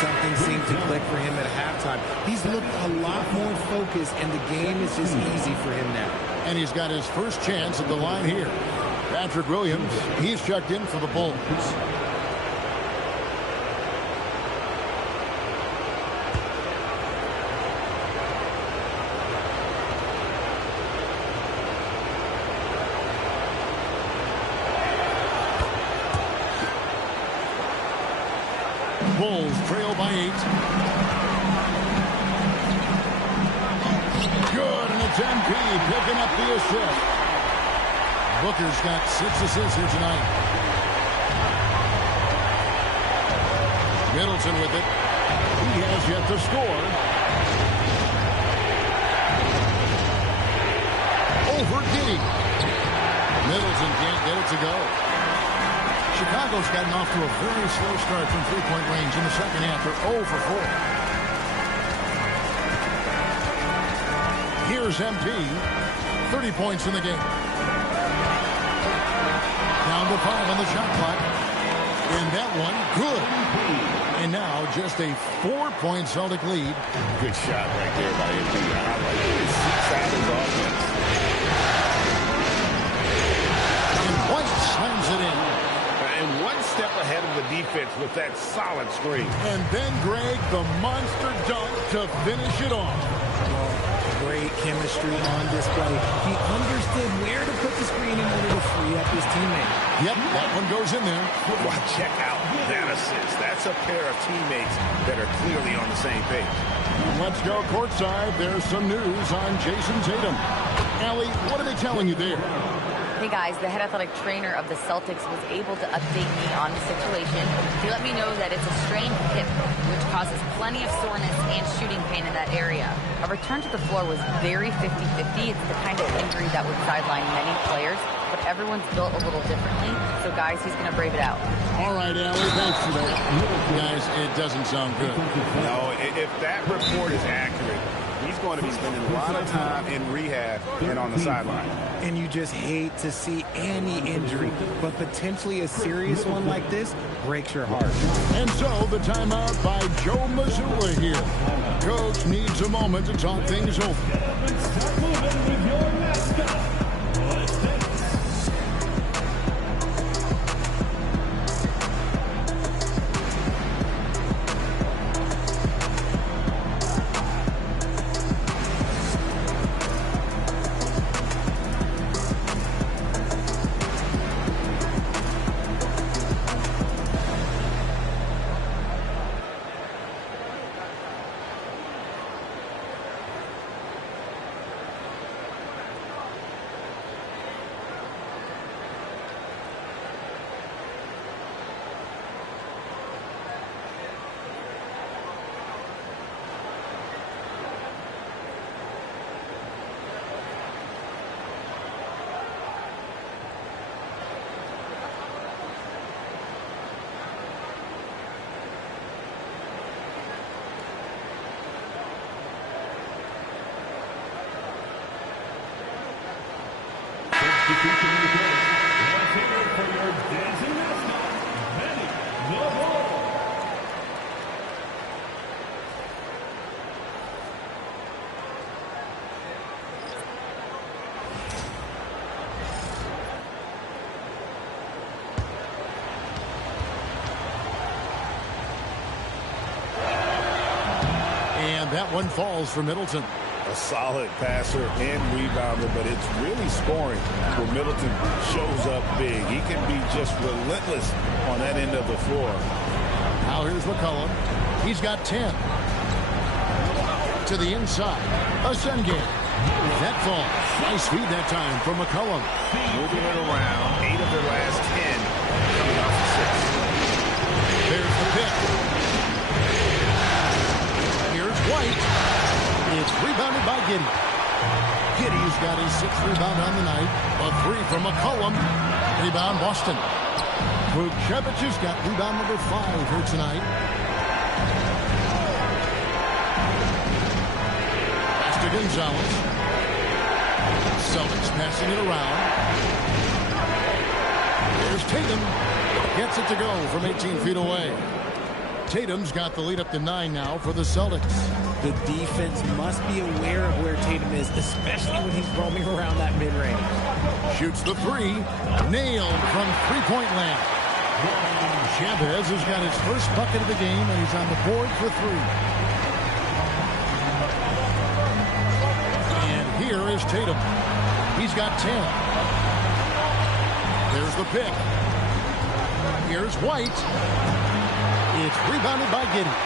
Something seemed to click for him at halftime. He's looked a lot more focused, and the game is just easy for him now. And he's got his first chance at the line here. Patrick Williams, he's checked in for the Bulls. Bulls trail by 8. Good, and it's MP picking up the assist. Booker's got 6 assists here tonight. Middleton with it. He has yet to score. Over Giddy. Middleton can't get it to go. Chicago's gotten off to a very slow start from three-point range in the second half. They're 0 for 4. Here's MP. 30 points in the game. Down to 5 on the shot clock. And that one, good. And now just a 4-point Celtic lead. Good shot right there by MP. I like it. 6 out of offense. And White slams it in. And one step ahead of the defense with that solid screen. And then Greg, the monster dunk to finish it off. Great chemistry on display. He understood where to put the screen in order to free up his teammate. Yep, that one goes in there. Wow, check out that assist. That's a pair of teammates that are clearly on the same page. Let's go courtside. There's some news on Jason Tatum. Allie, what are they telling you there? Hey guys, the head athletic trainer of the Celtics was able to update me on the situation. He let me know that it's a strained hip, which causes plenty of soreness and shooting pain in that area. A return to the floor was very 50-50. It's the kind of injury that would sideline many players, but everyone's built a little differently. So guys, he's going to brave it out. All right, Allie, thanks for that. Guys, it doesn't sound good. No, if that report is accurate, he's going to be spending a lot of time in rehab and on the sideline. And you just hate to see any injury, but potentially a serious one like this breaks your heart. And so the timeout by Joe Mazzulla here. Coach needs a moment to talk things over. Start moving with your mascot. That one falls for Middleton. A solid passer and rebounder, but it's really scoring where Middleton shows up big. He can be just relentless on that end of the floor. Now here's McCollum. He's got 10. To the inside. A Sengun. That falls. Nice feed that time from McCollum. Moving it around. 8 of their last 10 coming off the 6. There's the pick. White. It's rebounded by Giddy. Giddy's got his 6th rebound on the night. A 3 from McCollum. Rebound Boston. Vukcevic's got rebound number 5 here tonight. Pass to Gonzalez. Celtics passing it around. There's Tatum. Gets it to go from 18 feet away. Tatum's got the lead up to 9 now for the Celtics. The defense must be aware of where Tatum is, especially when he's roaming around that mid-range. Shoots the 3. Nailed from three-point land. Chavez has got his first bucket of the game, and he's on the board for 3. And here is Tatum. He's got 10. There's the pick. Here's White. It's rebounded by Giddy.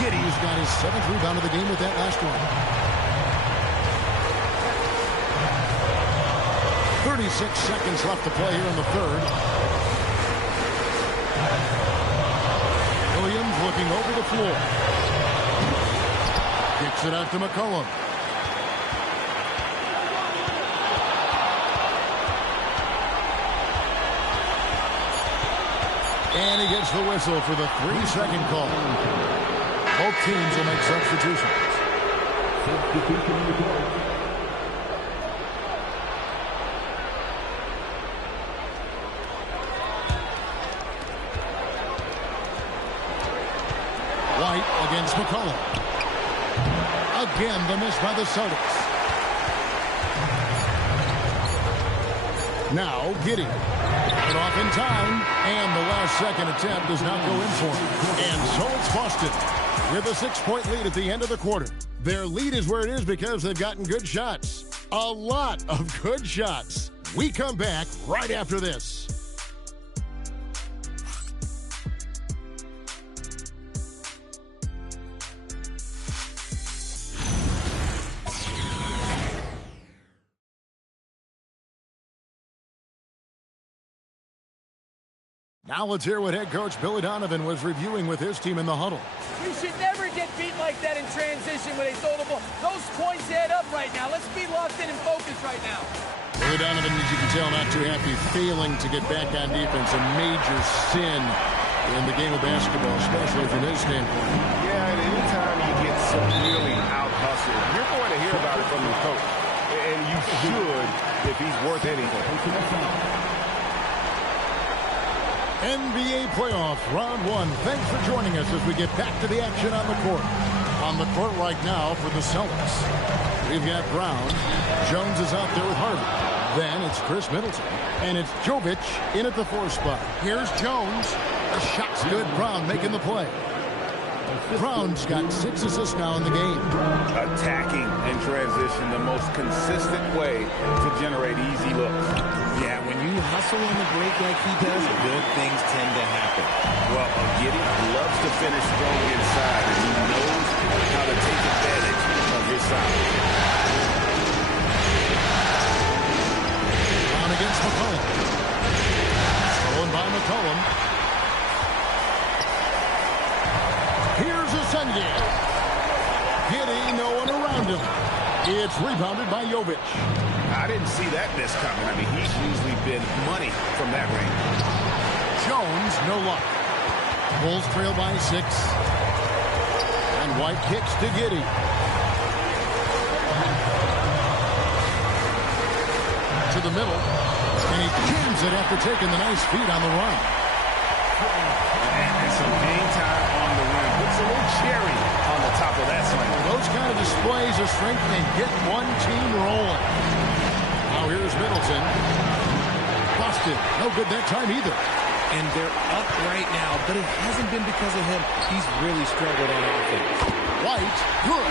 Giddy's got his 7th rebound of the game with that last one. 36 seconds left to play here in the third. looking over the floor. Kicks it out to McCollum. And he gets the whistle for the 3-second call. Both teams will make substitutions. Substitution in the court. White against McCollum. Again, the miss by the Celtics. Now, Giddey. It off in time, and the last second attempt does not go in for him. And so it's Boston with a 6-point lead at the end of the quarter. Their lead is where it is because they've gotten good shots. A lot of good shots. We come back right after this. Now let's hear what head coach Billy Donovan was reviewing with his team in the huddle. We should never get beat like that in transition when they throw the ball. Those points add up right now. Let's be locked in and focused right now. Billy Donovan, as you can tell, not too happy, failing to get back on defense. A major sin in the game of basketball, especially from his standpoint. Yeah, and anytime you get severely out-hustled, you're going to hear about it from the coach. And you should if he's worth anything. NBA playoffs, round 1. Thanks for joining us as we get back to the action on the court. On the court right now for the Celtics, we've got Brown. Jones is out there with Harvey. Then it's Chris Middleton. And it's Jovic in at the 4 spot. Here's Jones. The shot's good. Brown making the play. Brown's got 6 assists now in the game. Attacking in transition, the most consistent way to generate easy looks. Yeah, when you hustle on the break like he does, good things tend to happen. Well, Giddey loves to finish strong inside, and he knows how to take advantage of his side. Brown against McCollum. Stolen by McCollum. Here's a Sunday. Giddey, no one around him. It's rebounded by Jovic. I didn't see that miss coming. I mean, he's usually been money from that range. Jones, no luck. Bulls trail by 6. And White kicks to Giddey. To the middle. And he jams it after taking the nice feed on the run. And some hang time on the rim. Puts a little cherry on the top of that slam. Those kind of displays of strength can get one team rolling. Now here's Middleton. Busted. No good that time either. And they're up right now, but it hasn't been because of him. He's really struggled on offense. White, good.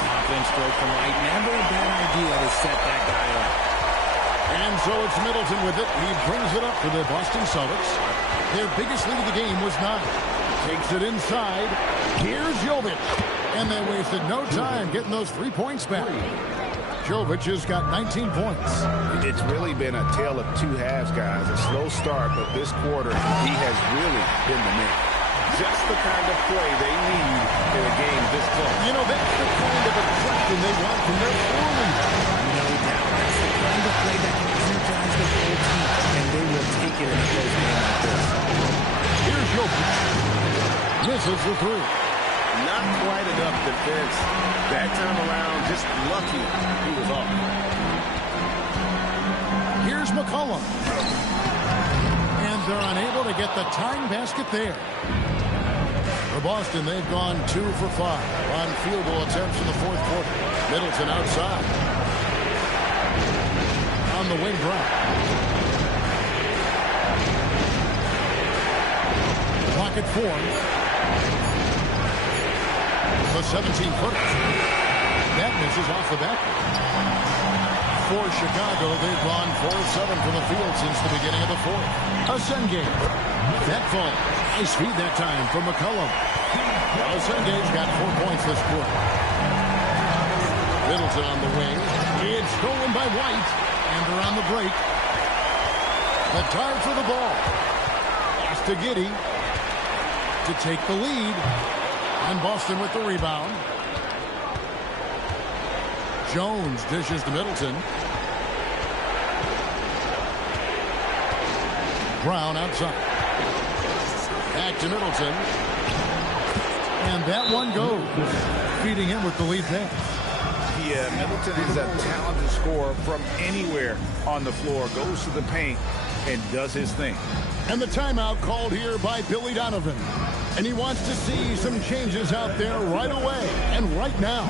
Confident stroke from White. Never a bad idea to set that guy up. And so it's Middleton with it. He brings it up for the Boston Celtics. Their biggest lead of the game was 9. Takes it inside. Here's Jovic. And they wasted no time getting those 3 points back. Jovic has got 19 points. It's really been a tale of 2 halves, guys. A slow start, but this quarter, he has really been the man. Just the kind of play they need in a game this close. You know, that's the kind of aggression they want from their floor leader. No doubt. That's the kind of play that can energize the whole team, and they will take it in a close game like this. Here's Jovic. Misses the 3. Not quite enough defense. That time around, just lucky he was off. Here's McCollum. And they're unable to get the tying basket there. For Boston, they've gone 2 for 5 on field goal attempts in the 4th quarter. Middleton outside. On the wing, Brown. Pocket form. The 17-footer. That misses off the back. For Chicago, they've gone 4 of 7 from the field since the beginning of the 4th. A Senge. That fall. Nice feed that time from McCollum. Senge's got 4 points this quarter. Middleton on the wing. It's stolen by White. And they're on the break. The time for the ball. Pass to Giddey. to take the lead. And Boston with the rebound. Jones dishes to Middleton. Brown outside. Back to Middleton. And that one goes. Feeding him with the lead pass. Yeah, Middleton is a talented scorer from anywhere on the floor. Goes to the paint and does his thing. And the timeout called here by Billy Donovan. And he wants to see some changes out there right away and right now.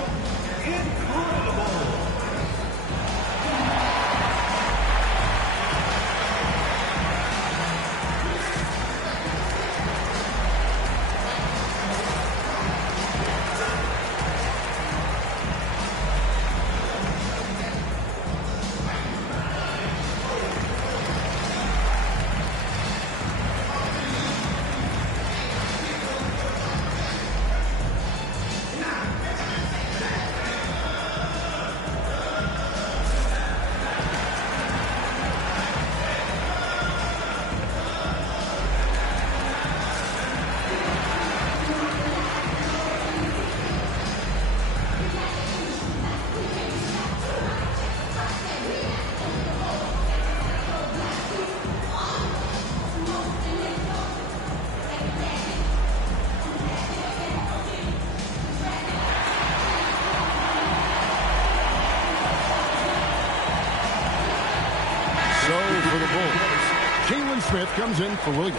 Smith comes in for Williams.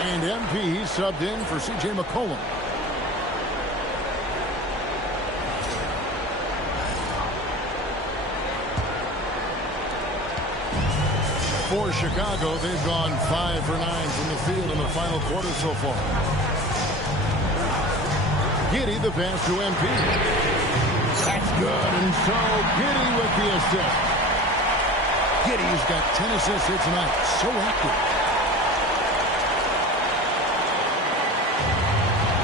And MP subbed in for C.J. McCollum. For Chicago, they've gone 5 for 9 from the field in the final quarter so far. Giddey the pass to MP. That's good. And so Giddey with the assist. Giddey's got 10 assists here tonight. So active.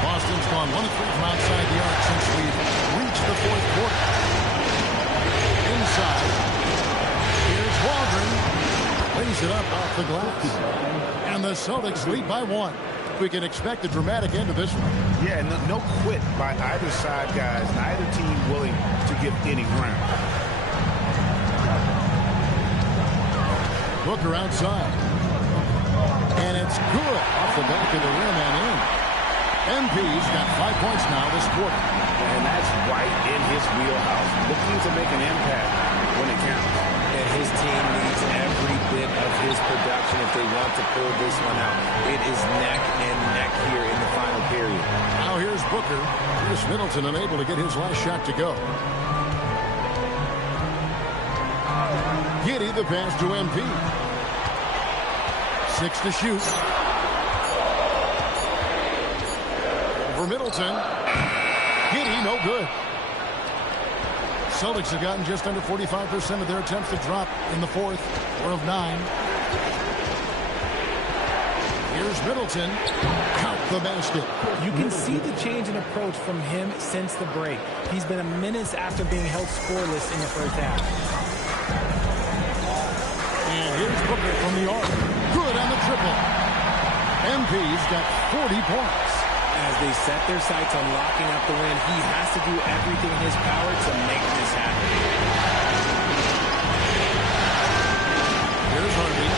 Boston's gone 1 of 3 from outside the arc since we've reached the fourth quarter. Inside. Here's Waldron. Lays it up off the glass. And the Celtics lead by 1. We can expect a dramatic end to this one. Yeah, no quit by either side, guys. Neither team willing to give any ground. Booker outside. And it's good off the back of the rim and in. MP's got 5 points now this quarter. And that's right in his wheelhouse. Looking to make an impact when it counts. And his team needs every bit of his production if they want to pull this one out. It is neck and neck here in the final period. Now here's Booker. Chris Middleton unable to get his last shot to go. Giddey the pass to MP. 6 to shoot. Over Middleton. Giddey, no good. Celtics have gotten just under 45% of their attempts to drop in the fourth, or of 9. Here's Middleton. Count the basket. You can see the change in approach from him since the break. He's been a menace after being held scoreless in the first half. And here's Booker from the arc. Good on the triple. MP's got 40 points. As they set their sights on locking up the win, he has to do everything in his power to make this happen. Here's Harvey.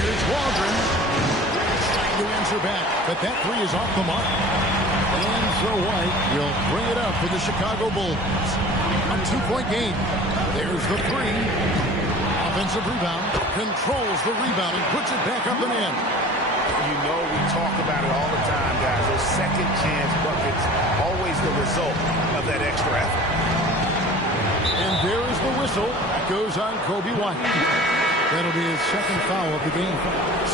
Here's Waldron. Trying to answer back, but that 3 is off the mark. And so White will bring it up for the Chicago Bulls. A 2-point game. There's the 3. Offensive rebound. Controls the rebound and puts it back up and in. You know we talk about it all the time, guys. Those second chance buckets, always the result of that extra effort. And there is the whistle. That goes on Kobe White. That'll be his second foul of the game.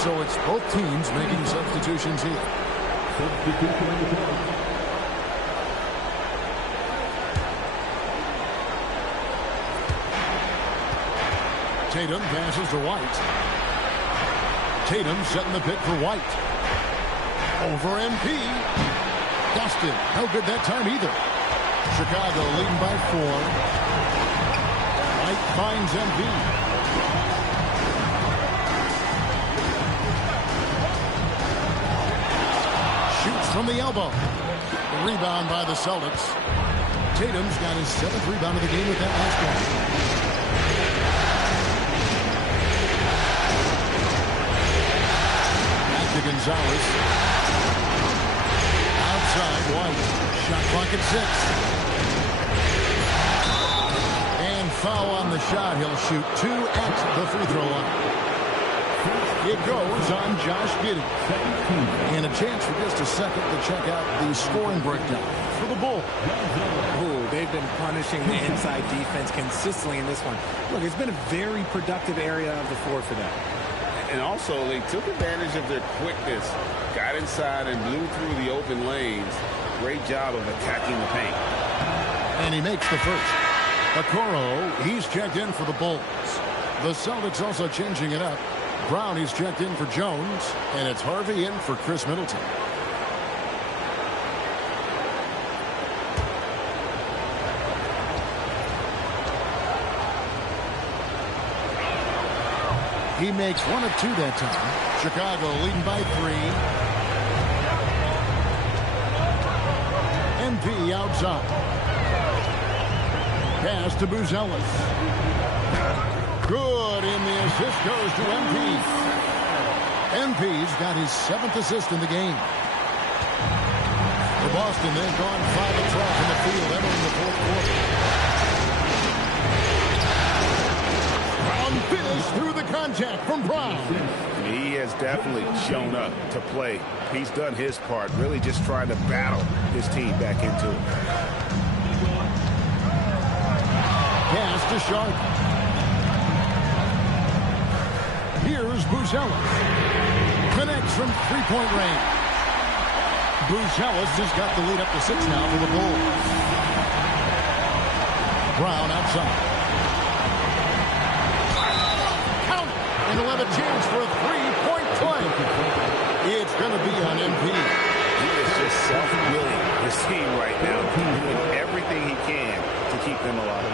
So it's both teams making substitutions here. Substitution on the board. Tatum passes to White. Tatum setting the pick for White. Over MP. Boston, no good that time either. Chicago leading by 4. finds MP. Shoots from the elbow. Rebound by the Celtics. Tatum's got his 7th rebound of the game with that last one. Back to Gonzalez. Outside, White. Shot clock at 6. And foul on the shot. He'll shoot 2 at the free throw line. It goes on Josh Giddey. And a chance for just a second to check out the scoring breakdown for the Bulls. Ooh, they've been punishing the inside defense consistently in this one. Look, it's been a very productive area of the floor for them. And also, they took advantage of their quickness, got inside and blew through the open lanes. Great job of attacking the paint. And he makes the first. Okoro, he's checked in for the Bulls. The Celtics also changing it up. Brown, he's checked in for Jones, and it's Harvey in for Chris Middleton. He makes 1 of 2 that time. Chicago leading by 3. MP outside. Pass to Buzelis. Good, and the assist goes to MP. MP's got his 7th assist in the game. For Boston, they've gone 5 of 12 in the field, entering the 4th quarter. Brown finished through the contact from Brown. He has definitely shown up to play. He's done his part, really just trying to battle his team back into it. Pass to Sharp. Here's Buzelis. Connects from three-point range. Buzelis has got the lead up to 6 now for the Bulls. Brown outside. Count it. And he'll have a chance for a 3-point play. It's going to be on MP. He is just self-willing his team right now, doing everything he can to keep them alive.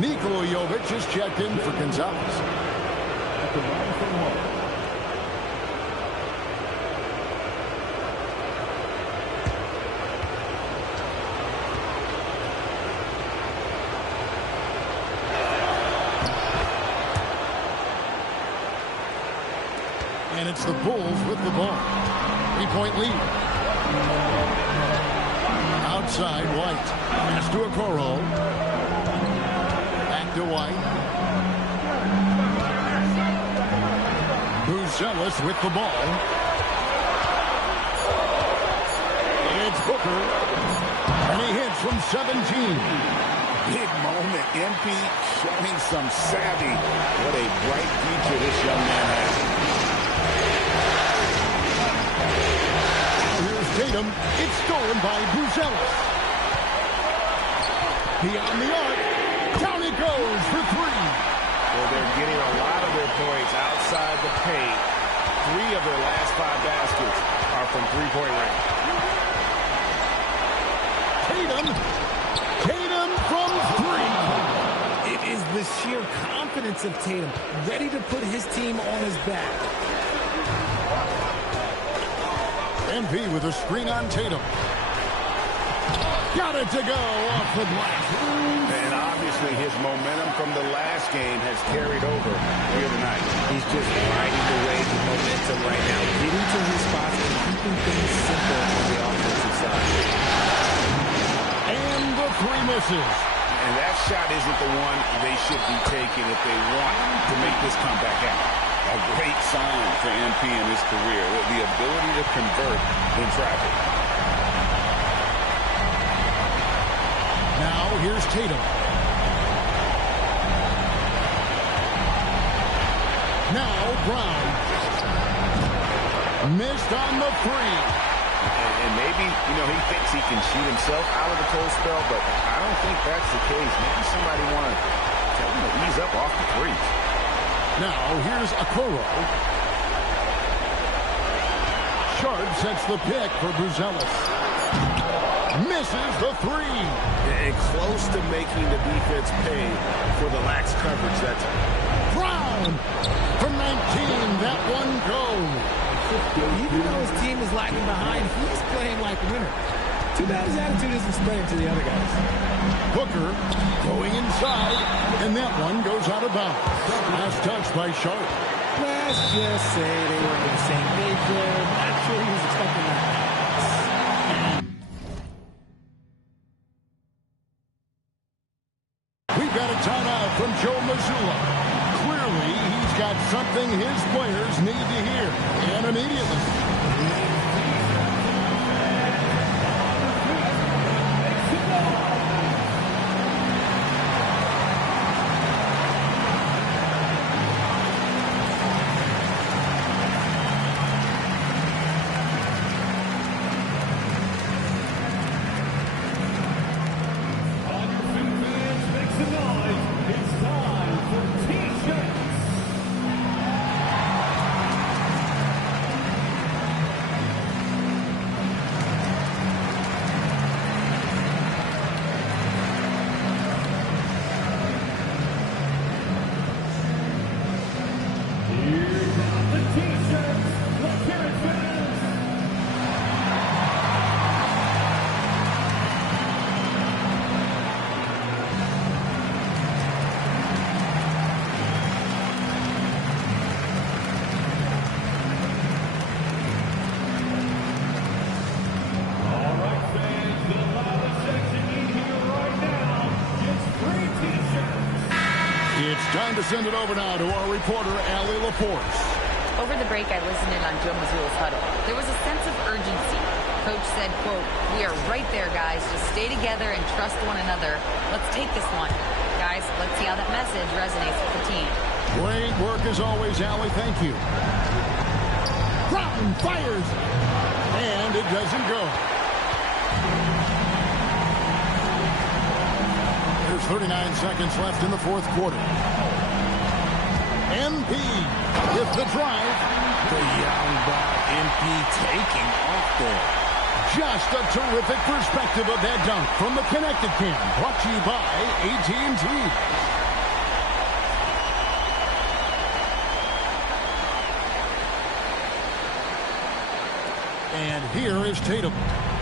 Nikola Jovic is checked in for Gonzalez. And it's the Bulls with the ball. 3-point lead. Outside, White. Pass to Okoro. Back to White. Buzelis with the ball. It's Booker. And he hits from 17. Big moment. MP showing some savvy. What a bright future this young man has. Here's Tatum. It's stolen by Buzelis. Beyond the arc. Down it goes for 3. Well, they're getting a lot of their points outside the paint. 3 of their last 5 baskets are from three-point range. Tatum from 3. It is the sheer confidence of Tatum, ready to put his team on his back. MP with a screen on Tatum. Got it to go off the glass. And obviously his momentum from the last game has carried over here tonight. He's just riding the wave of momentum right now, getting to his spots and keeping things simple on the offensive side. And the 3 misses. And that shot isn't the one they should be taking if they want to make this comeback out. A great sign for MP in his career, the ability to convert in traffic. Now here's Tatum. Now Brown. Missed on the 3. And maybe, he thinks he can shoot himself out of the cold spell, but I don't think that's the case. Maybe somebody want to tell him to ease up off the 3s. Now here's Okoro. Sharp sets the pick for Buzelis. Misses the three. And close to making the defense pay for the lax coverage that time. Brown from 19. That one goes. Even though his team is lagging behind, he's playing like a winner. Too bad his attitude isn't spreading to the other guys. Hooker going inside, and that one goes out of bounds. Last touch by Sharp. Let's just say they were on the same page there. Not sure he was expecting that. We've got a timeout from Joe Mazzulla. Clearly, he's got something his players need to hear, and immediately. Time to send it over now to our reporter, Allie LaForce. Over the break, I listened in on Joe Mazzulla's huddle. There was a sense of urgency. Coach said, quote, "We are right there, guys. Just stay together and trust one another. Let's take this one. Guys, let's see how that message resonates with the team." Great work as always, Allie. Thank you. Brown fires, and it doesn't go. There's 39 seconds left in the fourth quarter. MP with the drive. The young ball, MP taking off there. Just a terrific perspective of that dunk from the Connected Cam. Brought to you by AT&T. And here is Tatum.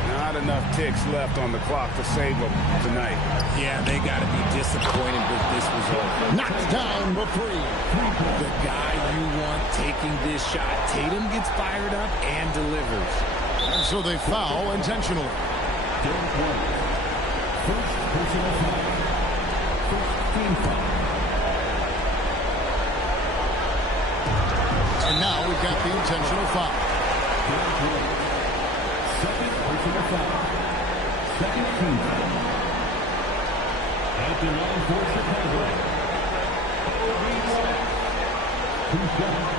Not enough ticks left on the clock to save them tonight. Yeah, they got to be disappointed with this result. Knocked down the three. The guy you want taking this shot. Tatum gets fired up and delivers. And so they foul intentionally. First personal foul. First team foul. And now we've got the intentional foul. Second personal foul. Second team foul. At the line for Chicago. Two shots.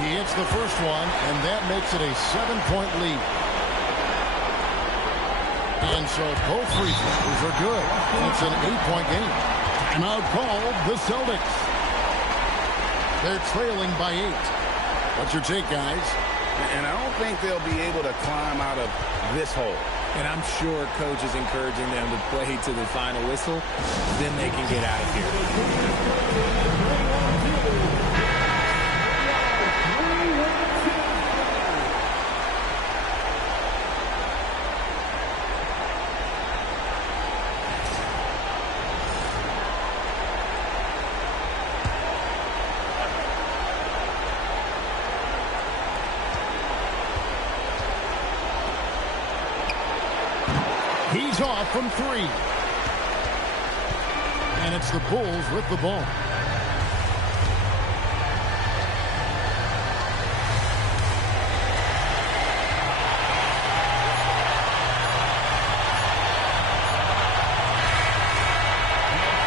He hits the first one, and that makes it a 7-point lead. And so both free throws are good. And it's an 8-point game. Timeout called the Celtics. They're trailing by 8. What's your take, guys? And I don't think they'll be able to climb out of this hole. And I'm sure coach is encouraging them to play to the final whistle. Then they can get out of here. He's off from 3. And it's the Bulls with the ball.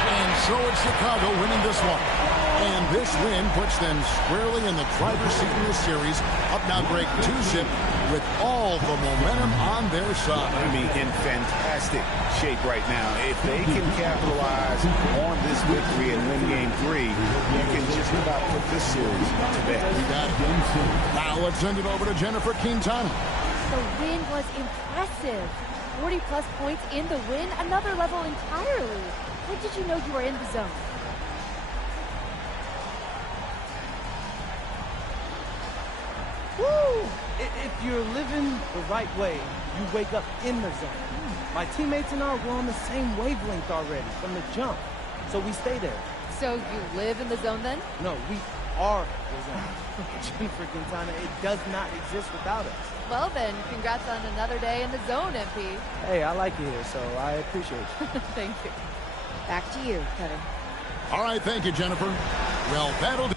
And so it's Chicago winning this one. And this win puts them squarely in the driver's seat in this series. Up now break 2-zip with all the momentum on their side. I mean, in fantastic shape right now. If they can capitalize on this victory and win game 3, you can just about put this series to bed. You got it. Now let's send it over to Jennifer Quintana. The win was impressive. 40-plus points in the win, another level entirely. When did you know you were in the zone? Woo! If you're living the right way, you wake up in the zone. My teammates and I were on the same wavelength already from the jump, so we stay there. So you live in the zone then? No, we are the zone. Jennifer Quintana, it does not exist without us. Well then, congrats on another day in the zone, MP. Hey, I like it here, so I appreciate you. Thank you. Back to you, Kevin. All right, thank you, Jennifer. Well, that'll do.